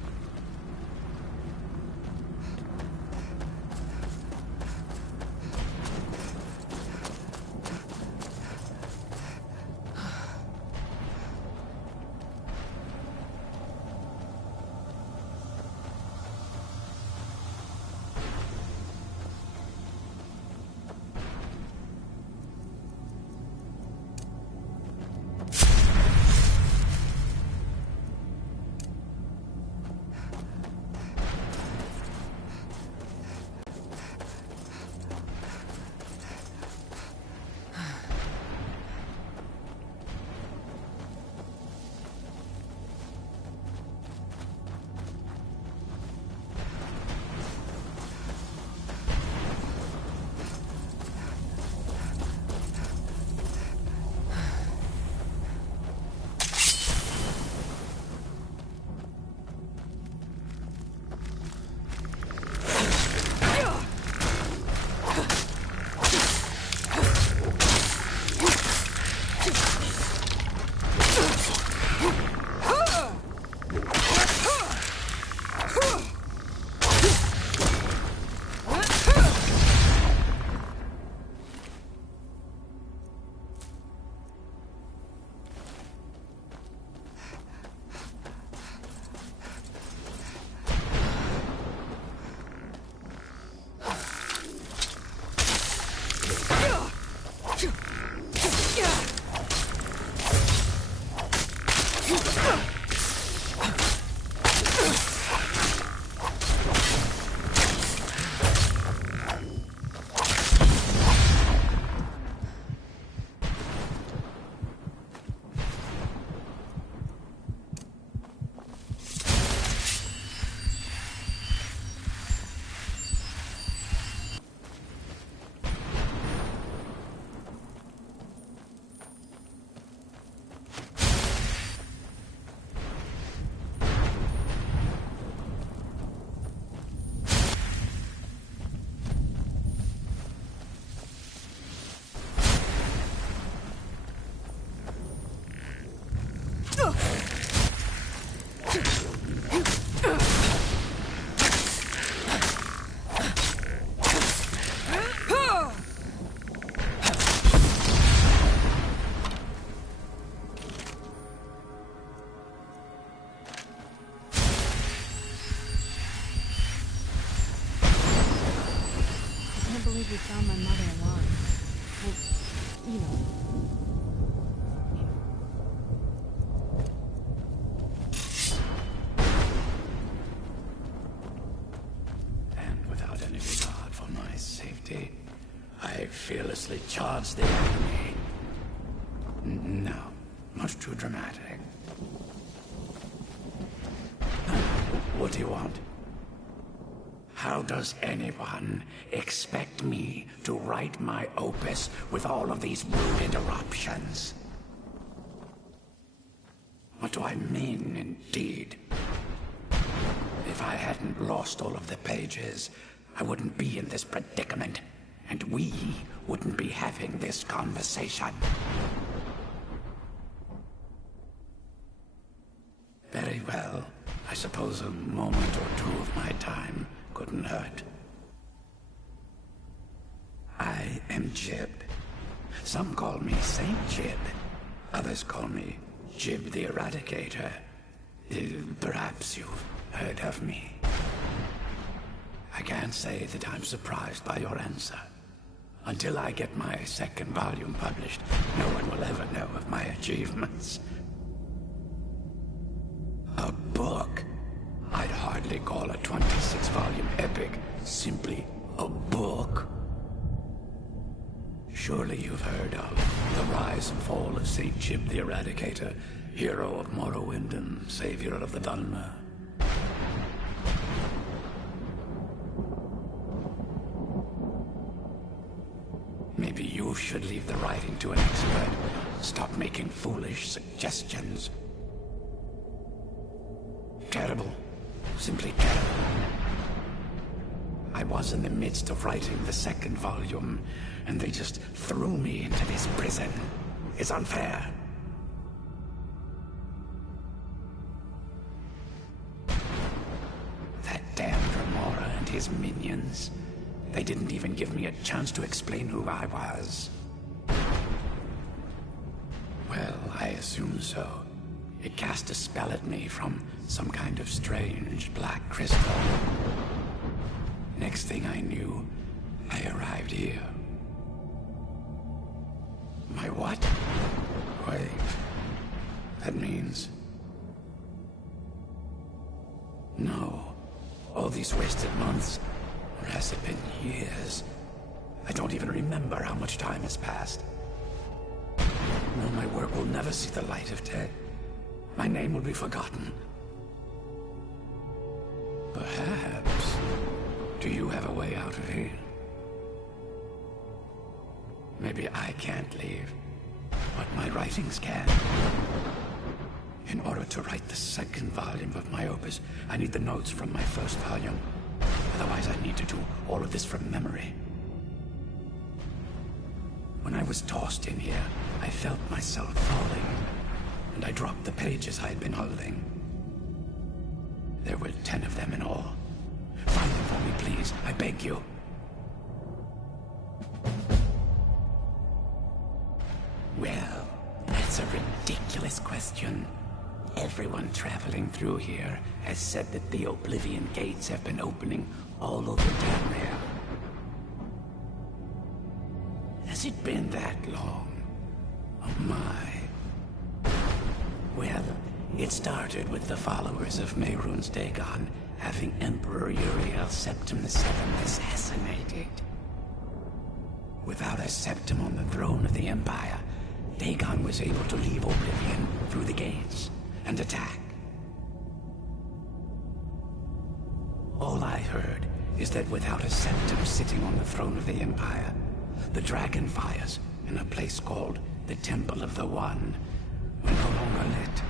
believe we found my mother alive. Well, you know. And without any regard for my safety, I fearlessly charged the enemy. No, much too dramatic. What do you want? How does anyone expect me to write my opus with all of these rude interruptions? What do I mean, indeed? If I hadn't lost all of the pages, I wouldn't be in this predicament, and we wouldn't be having this conversation. Very well. I suppose a moment or two of my time couldn't hurt. I am Jib. Some call me Saint Jib. Others call me Jib the Eradicator. Perhaps you've heard of me. I can't say that I'm surprised by your answer. Until I get my second volume published, no one will ever know of my achievements. A book? I'd hardly call a 26-volume epic simply a book. Surely you've heard of the rise and fall of St. Jib the Eradicator, hero of Morrowind and savior of the Dhalma. Maybe you should leave the writing to an expert. Stop making foolish suggestions. Terrible. Simply terrible. I was in the midst of writing the second volume, and they just threw me into this prison. It's unfair. That damned Remora and his minions. They didn't even give me a chance to explain who I was. Well, I assume so. It cast a spell at me from some kind of strange black crystal. Next thing I knew, I arrived here. My what? Wait. That means... No. All these wasted months, or has it been years? I don't even remember how much time has passed. No, my work will never see the light of day. My name will be forgotten. Perhaps. Do you have a way out of here? Maybe I can't leave, but my writings can. In order to write the second volume of my opus, I need the notes from my first volume. Otherwise, I need to do all of this from memory. When I was tossed in here, I felt myself falling, and I dropped the pages I had been holding. There were 10 of them in all. Find them for me, please. I beg you. Well, that's a ridiculous question. Everyone traveling through here has said that the Oblivion Gates have been opening all over Tamriel. Has it been that long? Oh my. Well, it started with the followers of Mehrunes Dagon having Emperor Uriel Septim VII assassinated. Without a Septim on the throne of the Empire, Dagon was able to leave Oblivion through the gates and attack. All I heard is that without a Septim sitting on the throne of the Empire, the dragon fires in a place called the Temple of the One were no longer lit.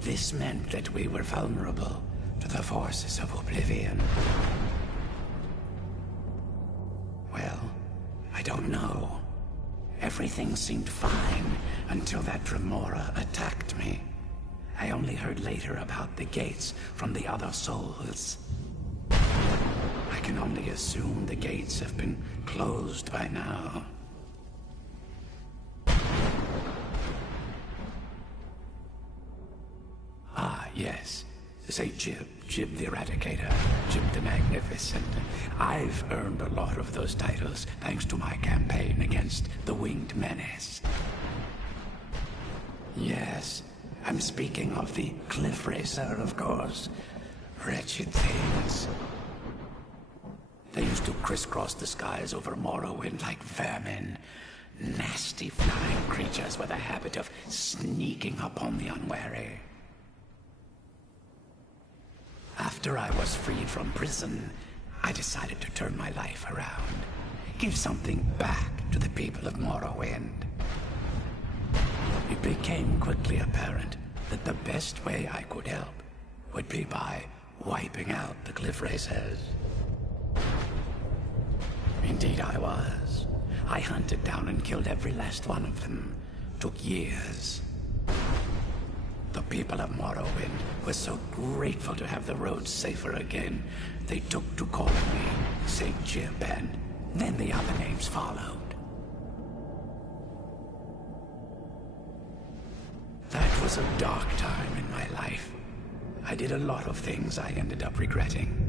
This meant that we were vulnerable to the forces of Oblivion. Well, I don't know. Everything seemed fine until that Remora attacked me. I only heard later about the gates from the other souls. I can only assume the gates have been closed by now. Ah, yes. Say Jib the Eradicator, Jib the Magnificent. I've earned a lot of those titles thanks to my campaign against the Winged Menace. Yes, I'm speaking of the Cliff Racer, of course. Wretched things. They used to crisscross the skies over Morrowind like vermin. Nasty flying creatures with a habit of sneaking upon the unwary. After I was freed from prison, I decided to turn my life around. Give something back to the people of Morrowind. It became quickly apparent that the best way I could help would be by wiping out the Cliff Racers. Indeed I was. I hunted down and killed every last one of them. Took years. The people of Morrowind were so grateful to have the roads safer again, they took to calling me St. Jib, and then the other names followed. That was a dark time in my life. I did a lot of things I ended up regretting.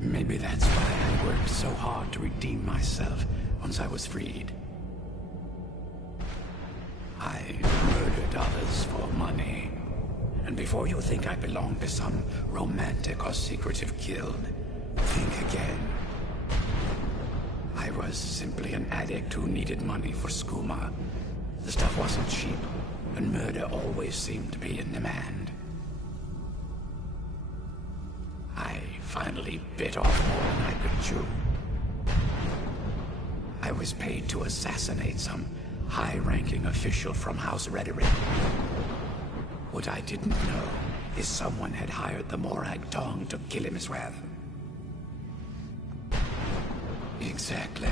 Maybe that's why I worked so hard to redeem myself once I was freed. I murdered others for money. And before you think I belong to some romantic or secretive guild, think again. I was simply an addict who needed money for skooma. The stuff wasn't cheap, and murder always seemed to be in demand. I finally bit off more than I could chew. I was paid to assassinate some high-ranking official from House Rhetoric. What I didn't know is someone had hired the Morag Tong to kill him as well. Exactly.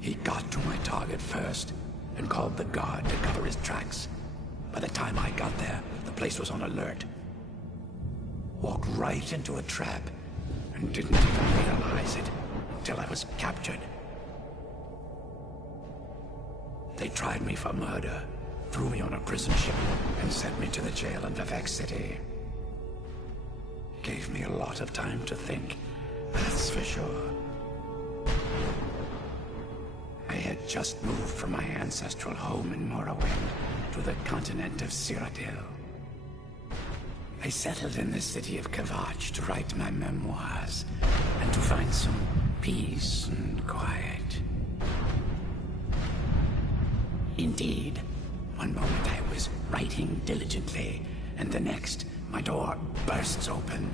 He got to my target first and called the guard to cover his tracks. By the time I got there, the place was on alert. Walked right into a trap and didn't even realize it until I was captured. They tried me for murder, threw me on a prison ship, and sent me to the jail in Vivek City. Gave me a lot of time to think, that's for sure. I had just moved from my ancestral home in Morrowind to the continent of Cyrodiil. I settled in the city of Kavach to write my memoirs and to find some peace and quiet. Indeed, one moment I was writing diligently, and the next, my door bursts open.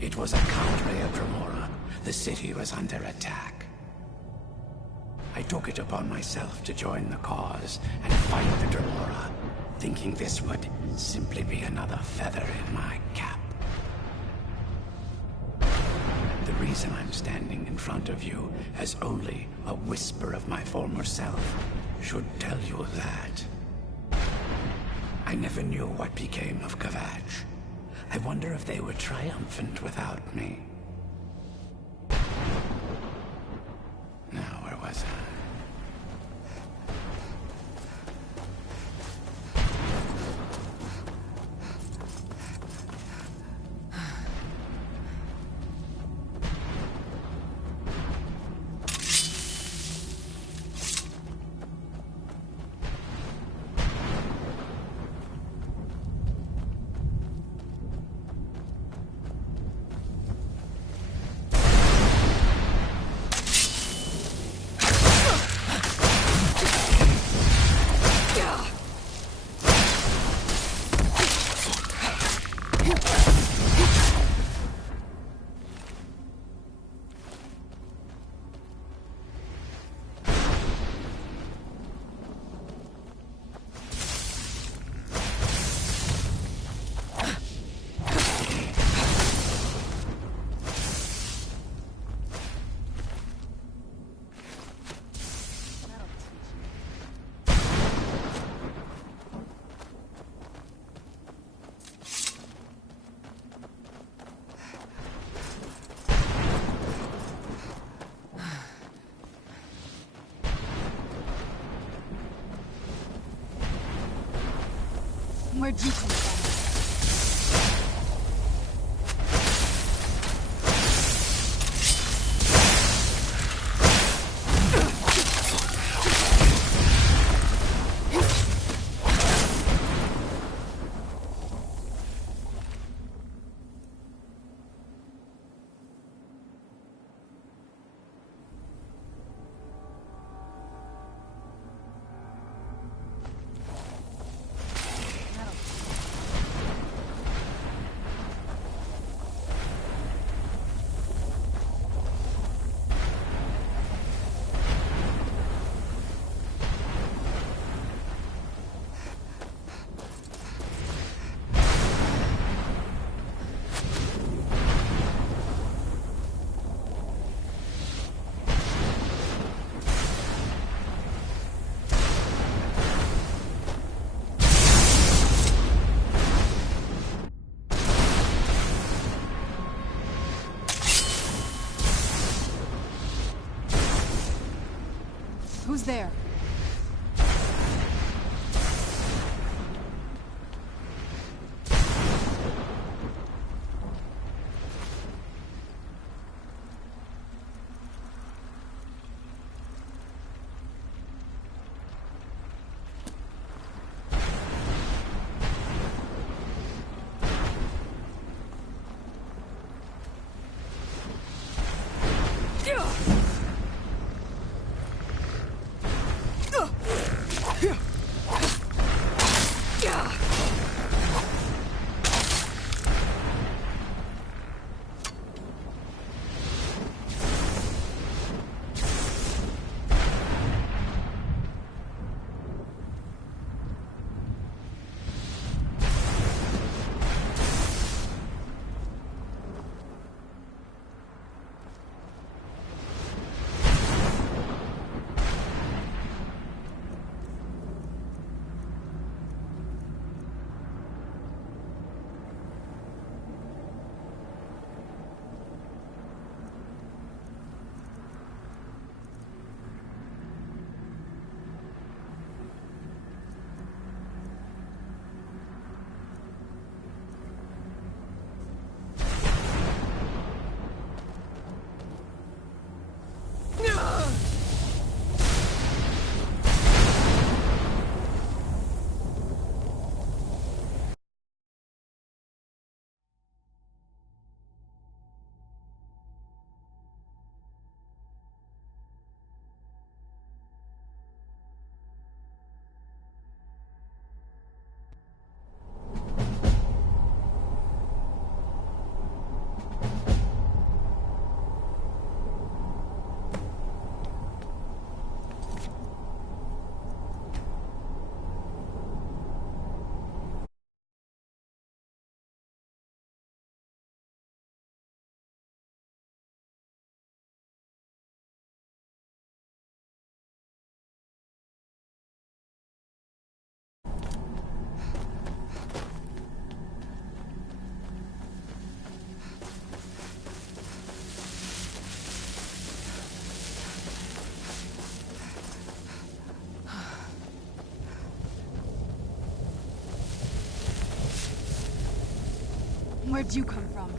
It was a cadre of Dremora. The city was under attack. I took it upon myself to join the cause and fight the Dremora, thinking this would simply be another feather in my cap. The reason I'm standing in front of you as only a whisper of my former self should tell you that. I never knew what became of Kavach. I wonder if they were triumphant without me. Now, where was I? Where'd you come from? Who's there? Where'd you come from?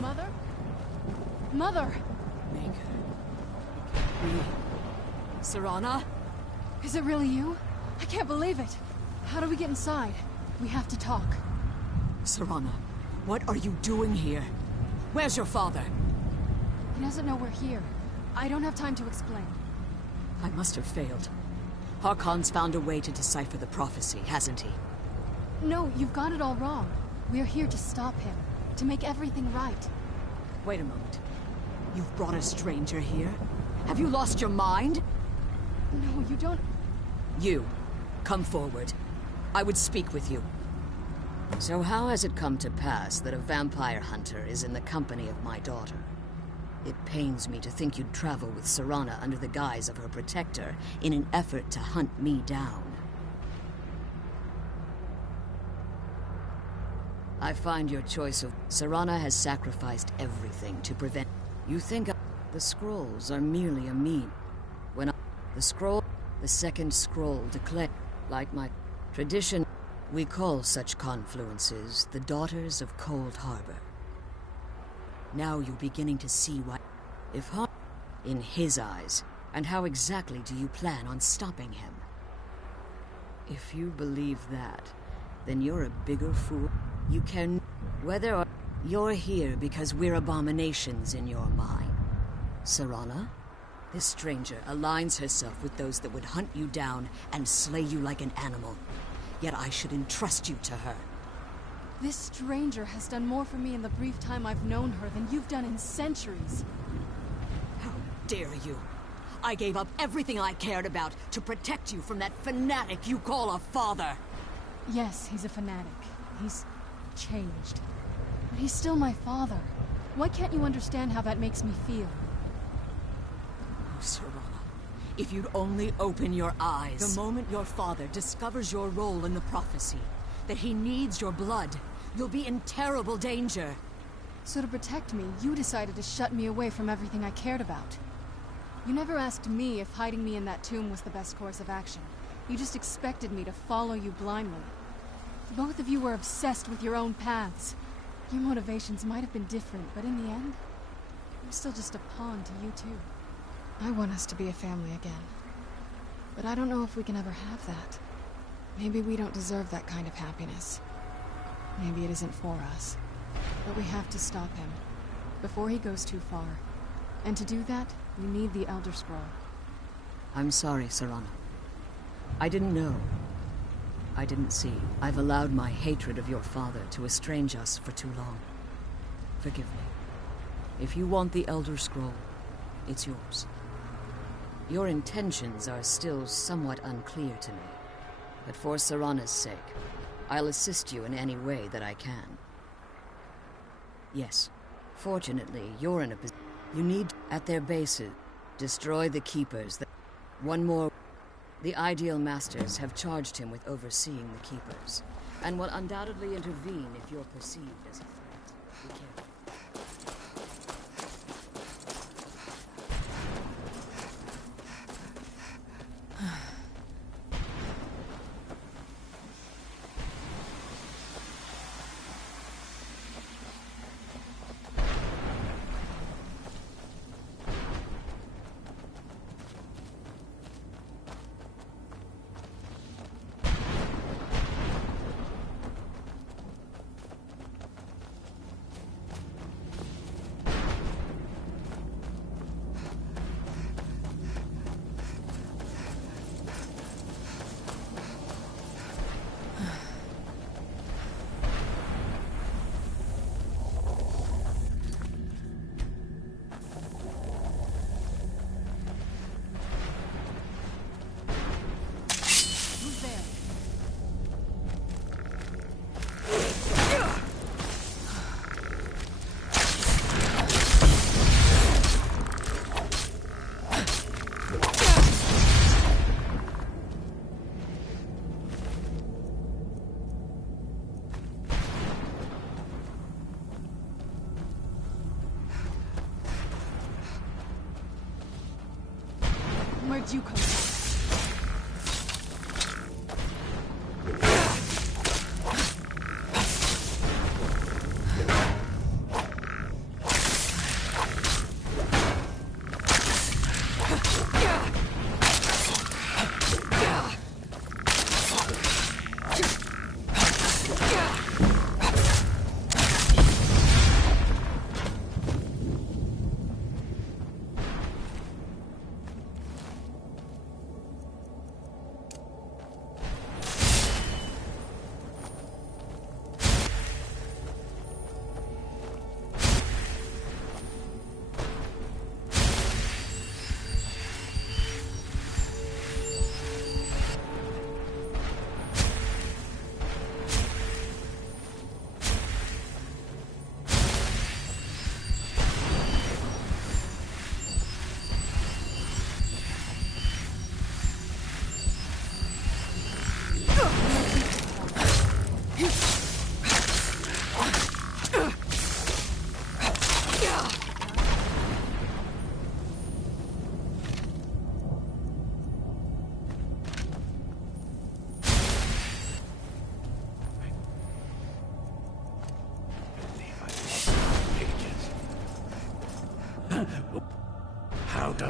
Mother? Mother! Serana? Is it really you? I can't believe it. How do we get inside? We have to talk. Serana, what are you doing here? Where's your father? He doesn't know we're here. I don't have time to explain. I must have failed. Harkon's found a way to decipher the prophecy, hasn't he? No, you've got it all wrong. We're here to stop him. To make everything right. Wait a moment. You've brought a stranger here? Have you lost your mind? No, you don't... You, come forward. I would speak with you. So how has it come to pass that a vampire hunter is in the company of my daughter? It pains me to think you'd travel with Serana under the guise of her protector in an effort to hunt me down. I find your choice of... Serana has sacrificed everything to prevent... You think the scrolls are merely a mean... When the scroll... The second scroll declared... Like my tradition... We call such confluences the Daughters of Cold Harbor. Now you're beginning to see why... If harm... In his eyes, and how exactly do you plan on stopping him? If you believe that, then you're a bigger fool. You can... Whether or... You're here because we're abominations in your mind. Serana? This stranger aligns herself with those that would hunt you down and slay you like an animal. Yet I should entrust you to her. This stranger has done more for me in the brief time I've known her than you've done in centuries. How dare you? I gave up everything I cared about to protect you from that fanatic you call a father. Yes, he's a fanatic. He's changed. But he's still my father. Why can't you understand how that makes me feel? Oh, Serana, if you'd only open your eyes. The moment your father discovers your role in the prophecy, that he needs your blood, you'll be in terrible danger. So to protect me, you decided to shut me away from everything I cared about. You never asked me if hiding me in that tomb was the best course of action. You just expected me to follow you blindly. Both of you were obsessed with your own paths. Your motivations might have been different, but in the end, I'm still just a pawn to you two. I want us to be a family again. But I don't know if we can ever have that. Maybe we don't deserve that kind of happiness. Maybe it isn't for us. But we have to stop him, before he goes too far. And to do that, we need the Elder Scroll. I'm sorry, Serana. I didn't know. I didn't see. I've allowed my hatred of your father to estrange us for too long. Forgive me. If you want the Elder Scroll, it's yours. Your intentions are still somewhat unclear to me. But for Serana's sake, I'll assist you in any way that I can. Yes, fortunately, you're in a position. You need, at their bases, destroy the Keepers. One more. The Ideal Masters have charged him with overseeing the Keepers, and will undoubtedly intervene if you're perceived as a threat. Be careful. Where'd you come from?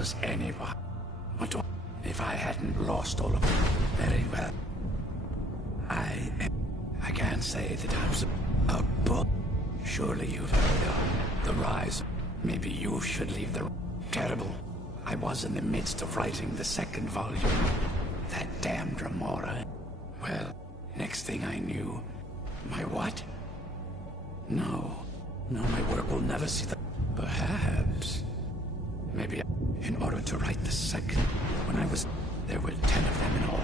was anyone. What do if I hadn't lost all of them? Very well. I can't say that I'm a book. Surely you've heard of the rise. Maybe you should leave the terrible. I was in the midst of writing the second volume. That damned Remora. Well, next thing I knew, my what? No, my work will never see the... Perhaps. Maybe in order to write the second, when I was... There were 10 of them in all.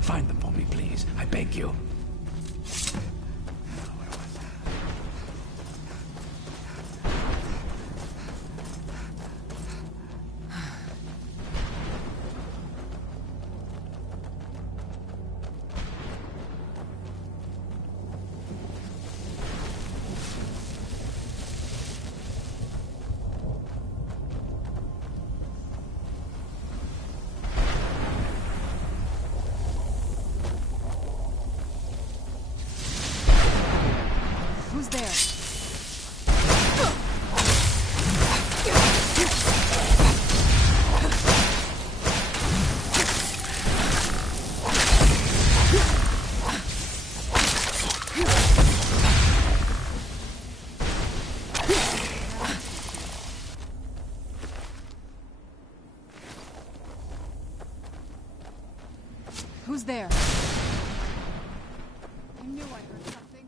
Find them for me, please. I beg you. Where was that? Who's there? Who's there? I knew I heard something.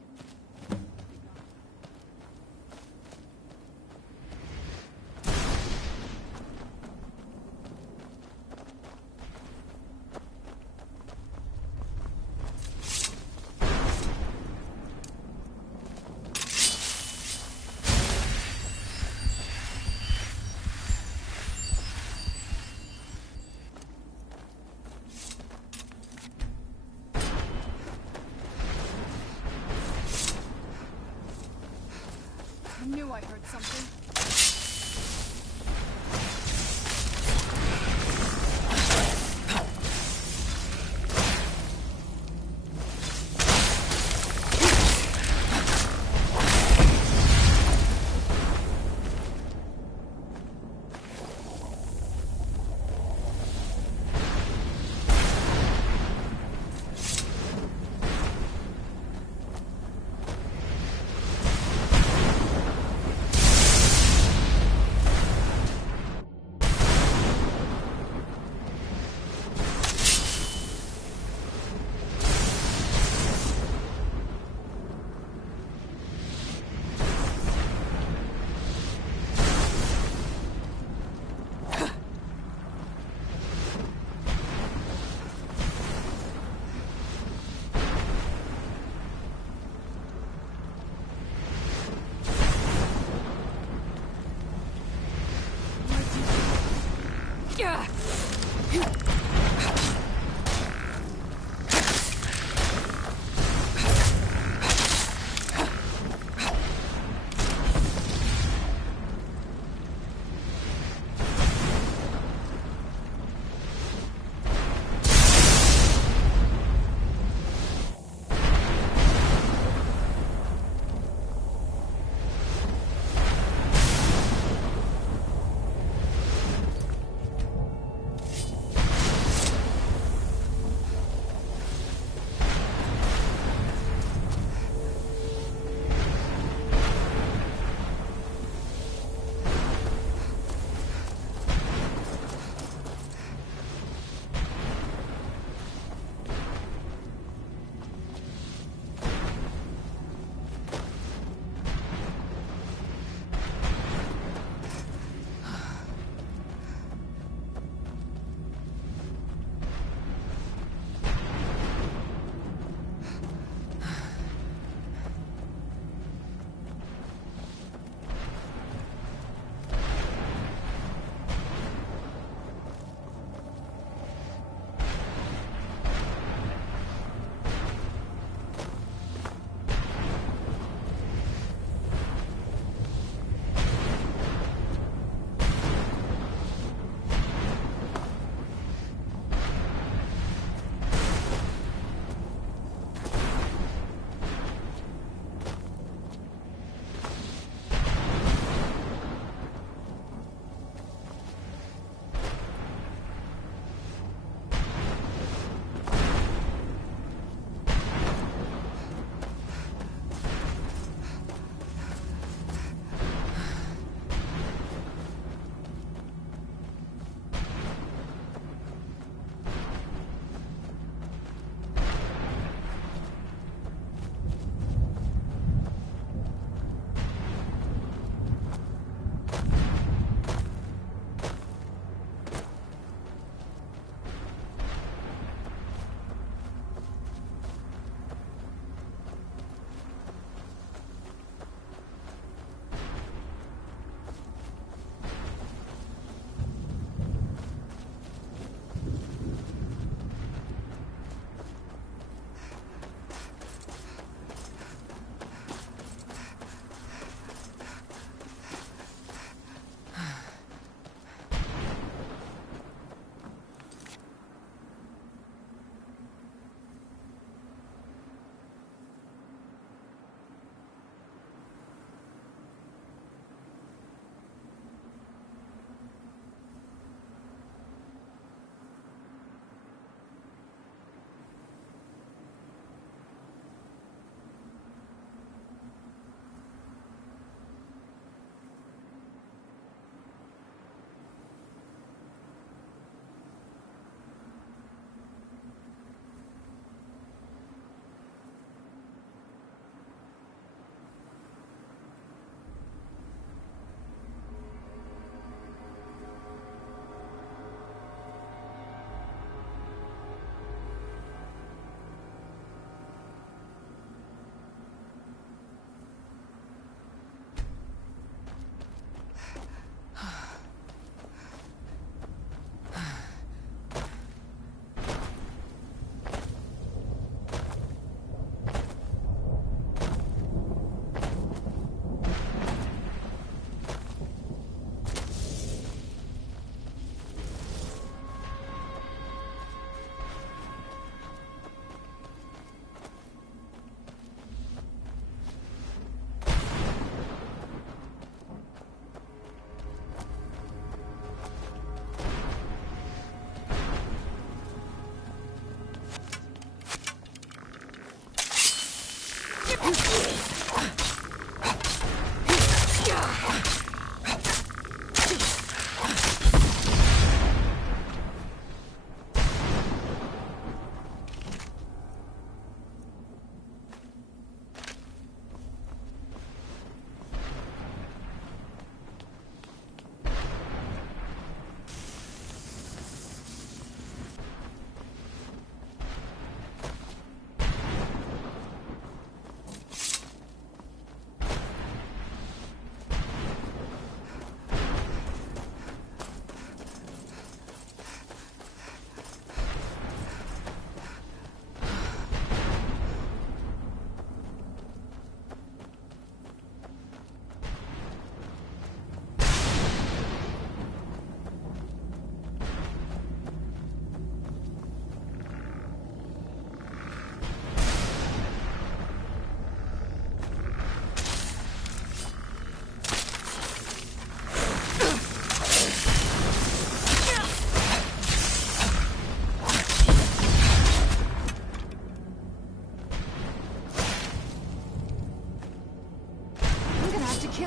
I knew I heard something.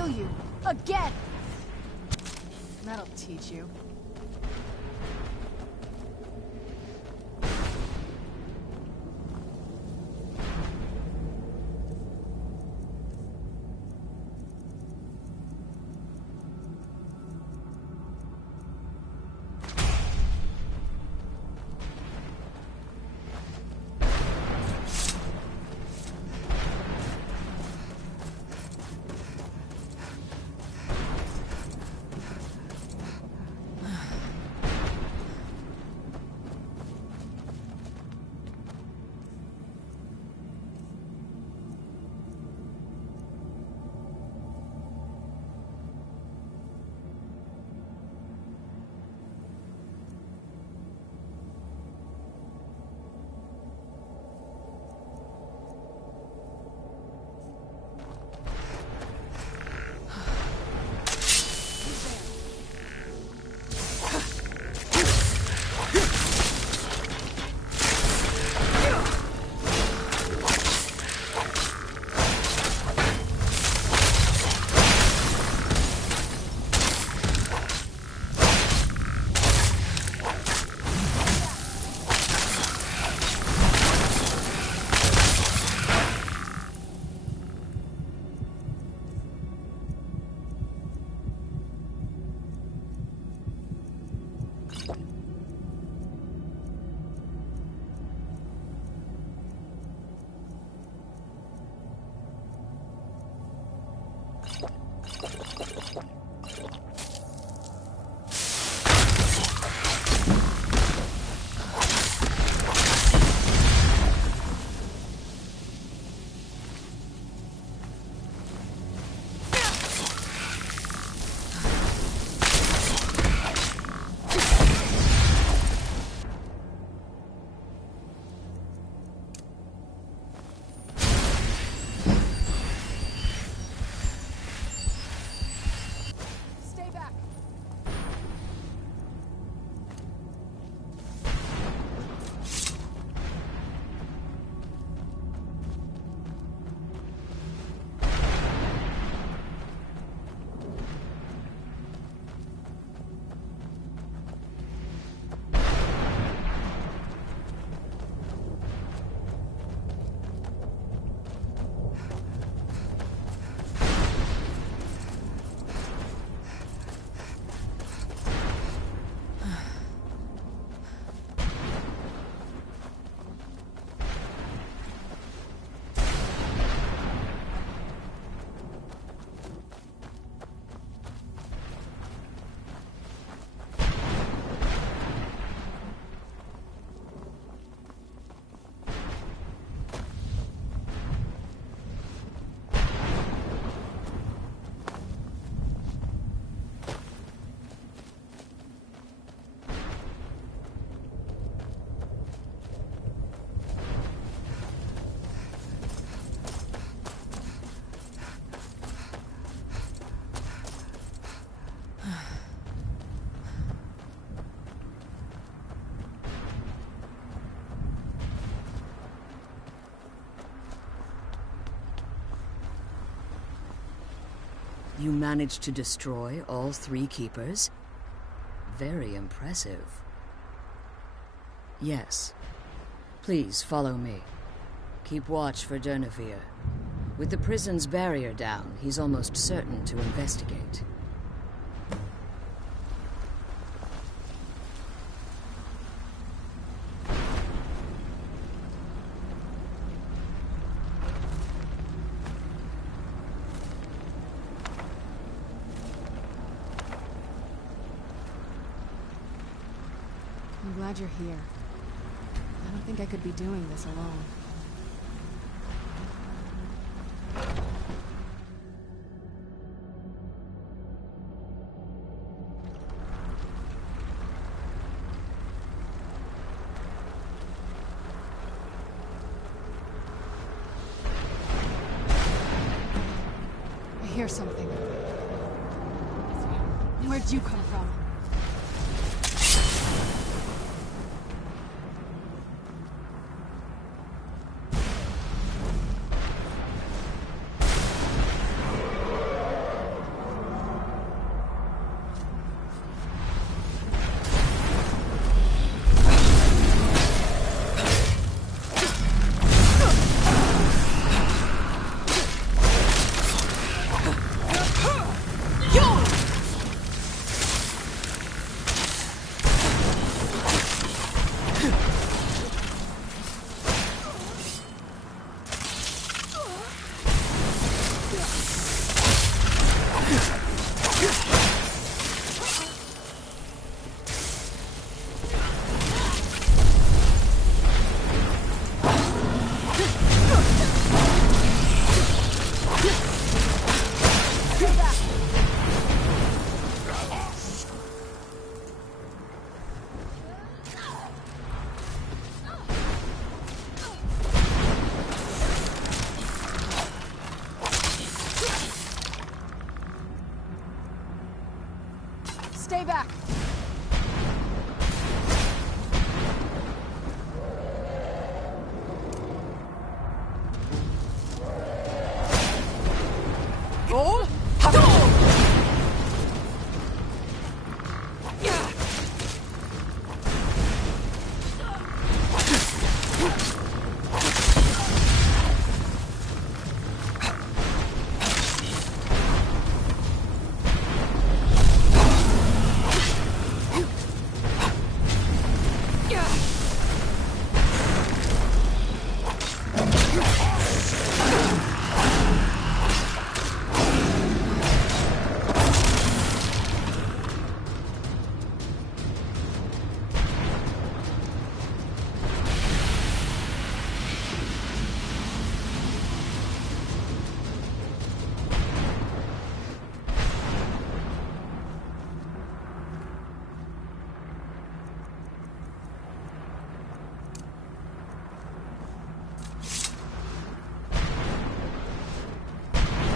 kill you. Again! That'll teach you. You managed to destroy all 3 keepers? Very impressive. Yes. Please follow me. Keep watch for Durnevere. With the prison's barrier down, he's almost certain to investigate. I'm glad you're here. I don't think I could be doing this alone. I hear something. Where'd you come from? back! Roll!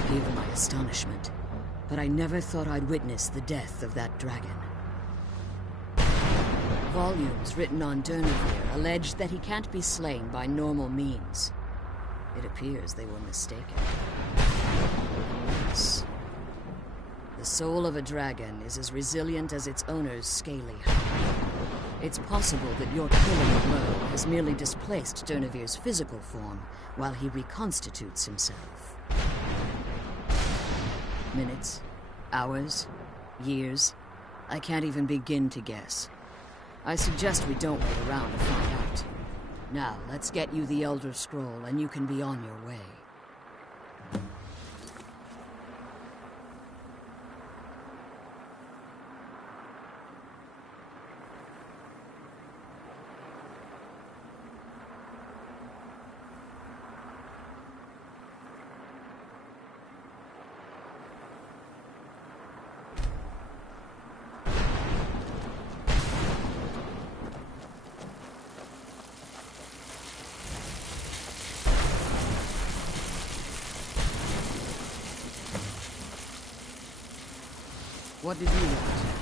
Forgive my astonishment, but I never thought I'd witness the death of that dragon. Volumes written on Durnevere allege that he can't be slain by normal means. It appears they were mistaken. Yes. The soul of a dragon is as resilient as its owner's scaly hide. It's possible that your killing blow has merely displaced Durnevere's physical form while he reconstitutes himself. Minutes, hours, years. I can't even begin to guess. I suggest we don't wait around to find out. Now, let's get you the Elder Scroll and you can be on your way. What did you want?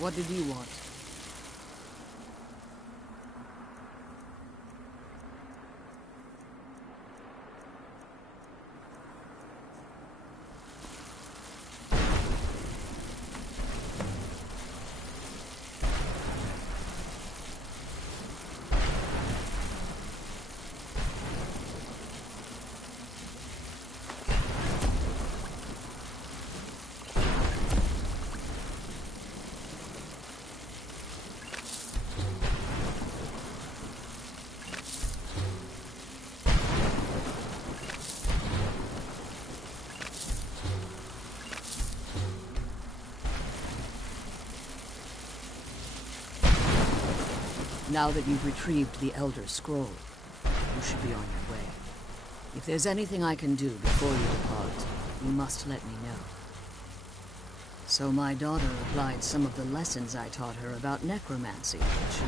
What did you want? Now that you've retrieved the Elder Scroll, you should be on your way. If there's anything I can do before you depart, you must let me know. So my daughter applied some of the lessons I taught her about necromancy, did she?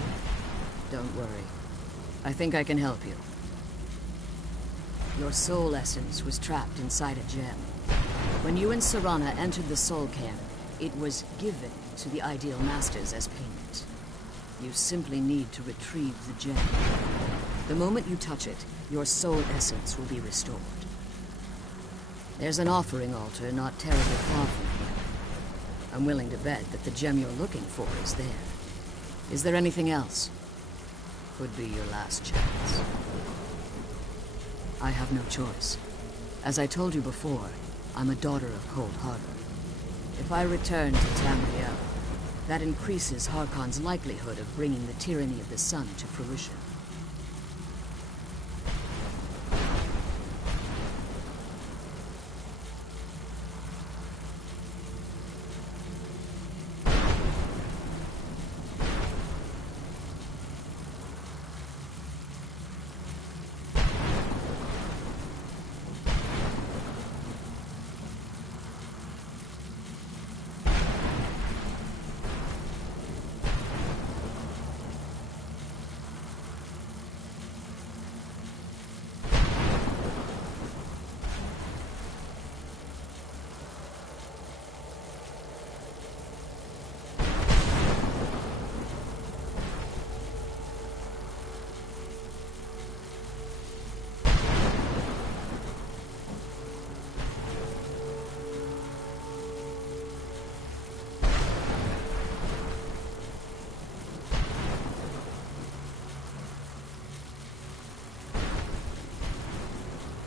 Don't worry. I think I can help you. Your soul essence was trapped inside a gem. When you and Serana entered the soul camp, it was given to the Ideal Masters as payment. You simply need to retrieve the gem. The moment you touch it, your soul essence will be restored. There's an offering altar not terribly far from here. I'm willing to bet that the gem you're looking for is there. Is there anything else? Could be your last chance. I have no choice. As I told you before, I'm a daughter of Cold Harbor. If I return to Tamriel, That increases Harkon's likelihood of bringing the tyranny of the sun to fruition.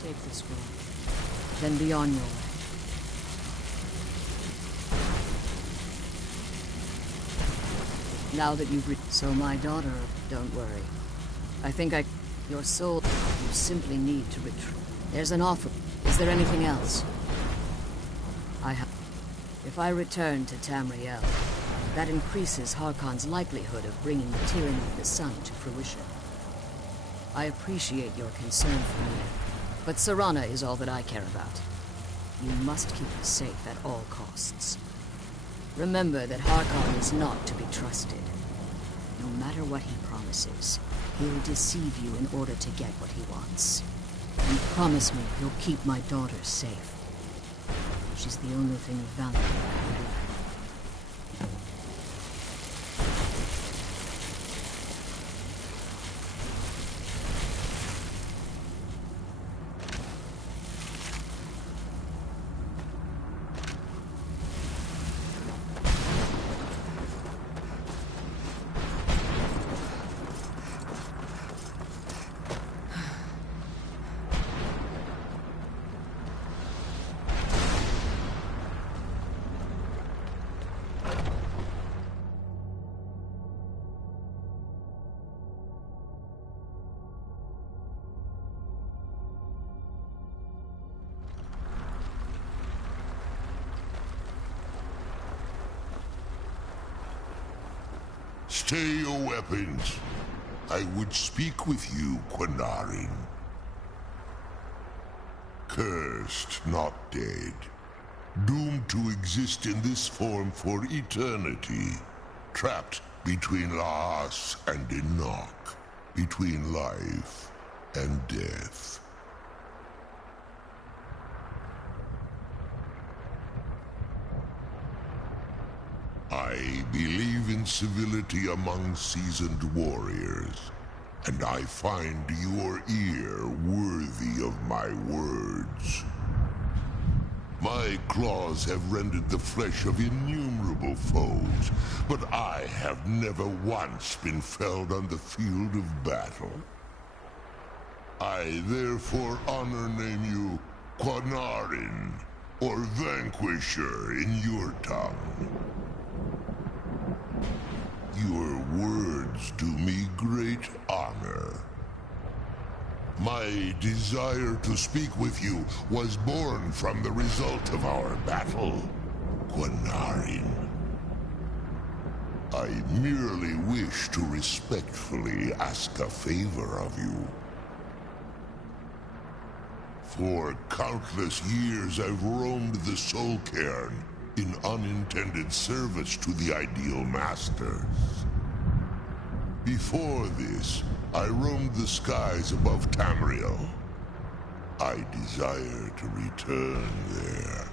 Take the scroll. Then be on your way. Now that you've So my daughter, don't worry. I think Your soul, you simply need to retrieve. There's an offer. Is there anything else? If I return to Tamriel, that increases Harkon's likelihood of bringing the tyranny of the sun to fruition. I appreciate your concern for me, but Serana is all that I care about. You must keep her safe at all costs. Remember that Harkon is not to be trusted. No matter what he promises, he'll deceive you in order to get what he wants. And promise me you'll keep my daughter safe. She's the only thing of value I have. Stay your weapons. I would speak with you, Quinarin. Cursed, not dead. Doomed to exist in this form for eternity. Trapped between Laas and Enoch. Between life and death. I believe in civility among seasoned warriors, and I find your ear worthy of my words. My claws have rended the flesh of innumerable foes, but I have never once been felled on the field of battle. I therefore name you Quinarin, or Vanquisher in your tongue. Your words do me great honor. My desire to speak with you was born from the result of our battle, Quinarin. I merely wish to respectfully ask a favor of you. For countless years I've roamed the Soul Cairn, in unintended service to the Ideal Masters. Before this, I roamed the skies above Tamriel. I desire to return there.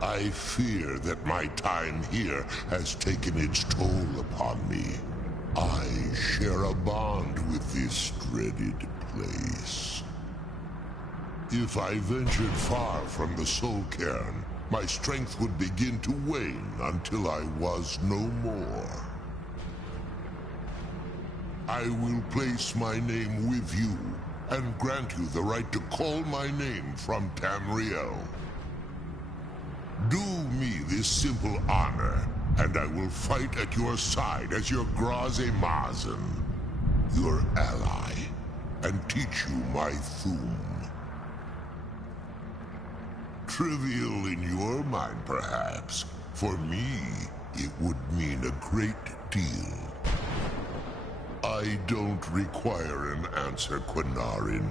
I fear that my time here has taken its toll upon me. I share a bond with this dreaded place. If I ventured far from the Soul Cairn, my strength would begin to wane until I was no more. I will place my name with you, and grant you the right to call my name from Tamriel. Do me this simple honor, and I will fight at your side as your Graze Mazen, your ally, and teach you my Thum. Trivial in your mind, perhaps. For me, it would mean a great deal. I don't require an answer, Quinarin.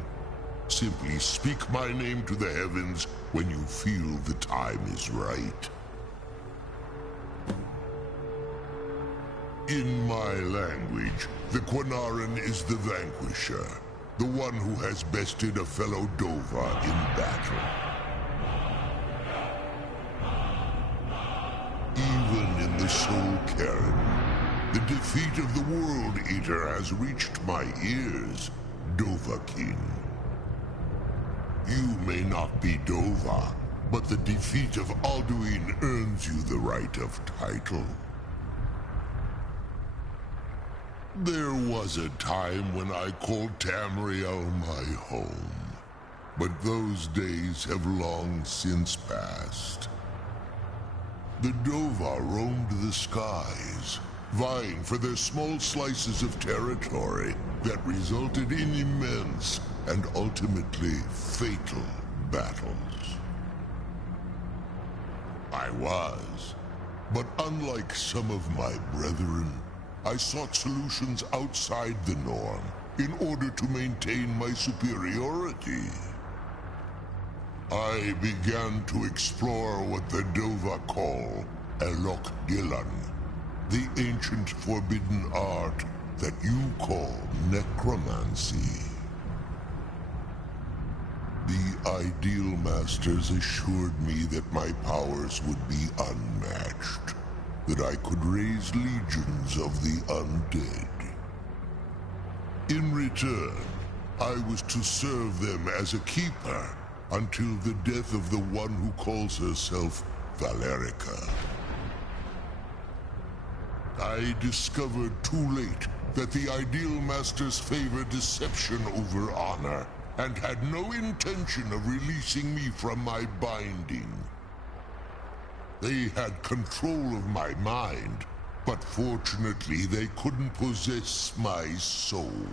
Simply speak my name to the heavens when you feel the time is right. In my language, the Quinarin is the vanquisher, the one who has bested a fellow Dova in battle. Even in the Soul Cairn, the defeat of the World Eater has reached my ears, Dovahkiin. You may not be Dova, but the defeat of Alduin earns you the right of title. There was a time when I called Tamriel my home, but those days have long since passed. The Dova roamed the skies, vying for their small slices of territory that resulted in immense and ultimately fatal battles. I was, but unlike some of my brethren, I sought solutions outside the norm in order to maintain my superiority. I began to explore what the Dova call Elok Gilan, the ancient forbidden art that you call necromancy. The Ideal Masters assured me that my powers would be unmatched, that I could raise legions of the undead. In return, I was to serve them as a keeper until the death of the one who calls herself Valerica. I discovered too late that the Ideal Masters favor deception over honor, and had no intention of releasing me from my binding. They had control of my mind, but fortunately they couldn't possess my soul.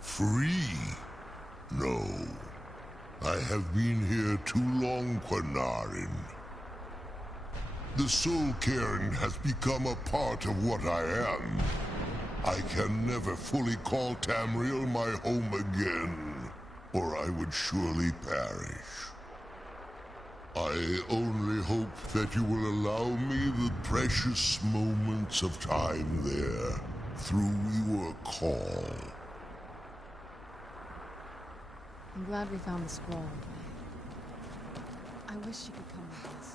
Free? No. I have been here too long, Quinarin. The Soul Cairn has become a part of what I am. I can never fully call Tamriel my home again, or I would surely perish. I only hope that you will allow me the precious moments of time there, through your call. I'm glad we found the scroll. I wish you could come with us.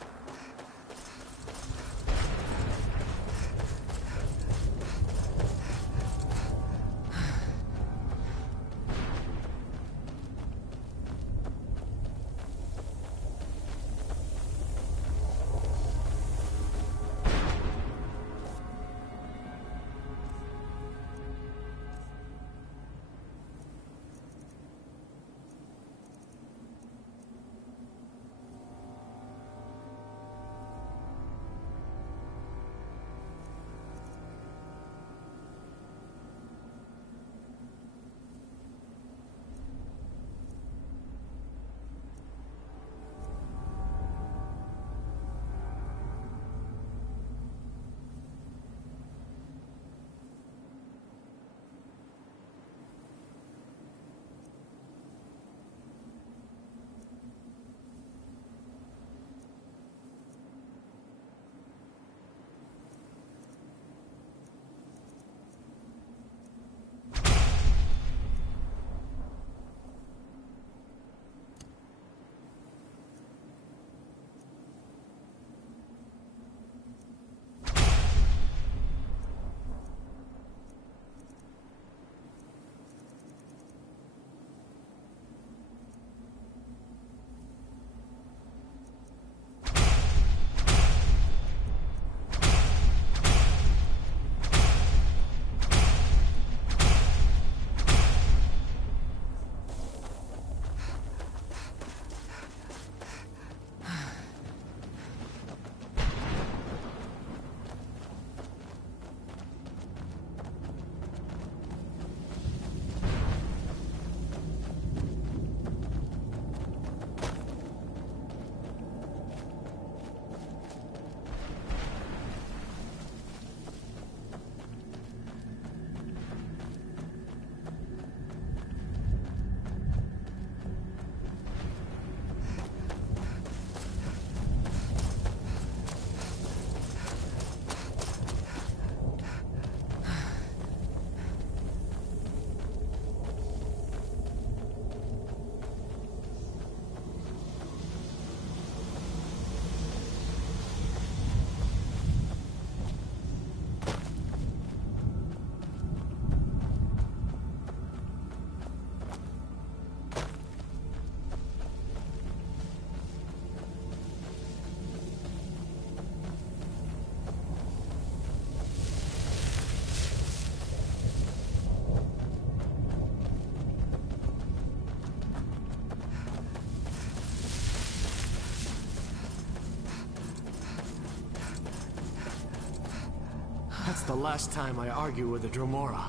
the last time I argue with a Dromora.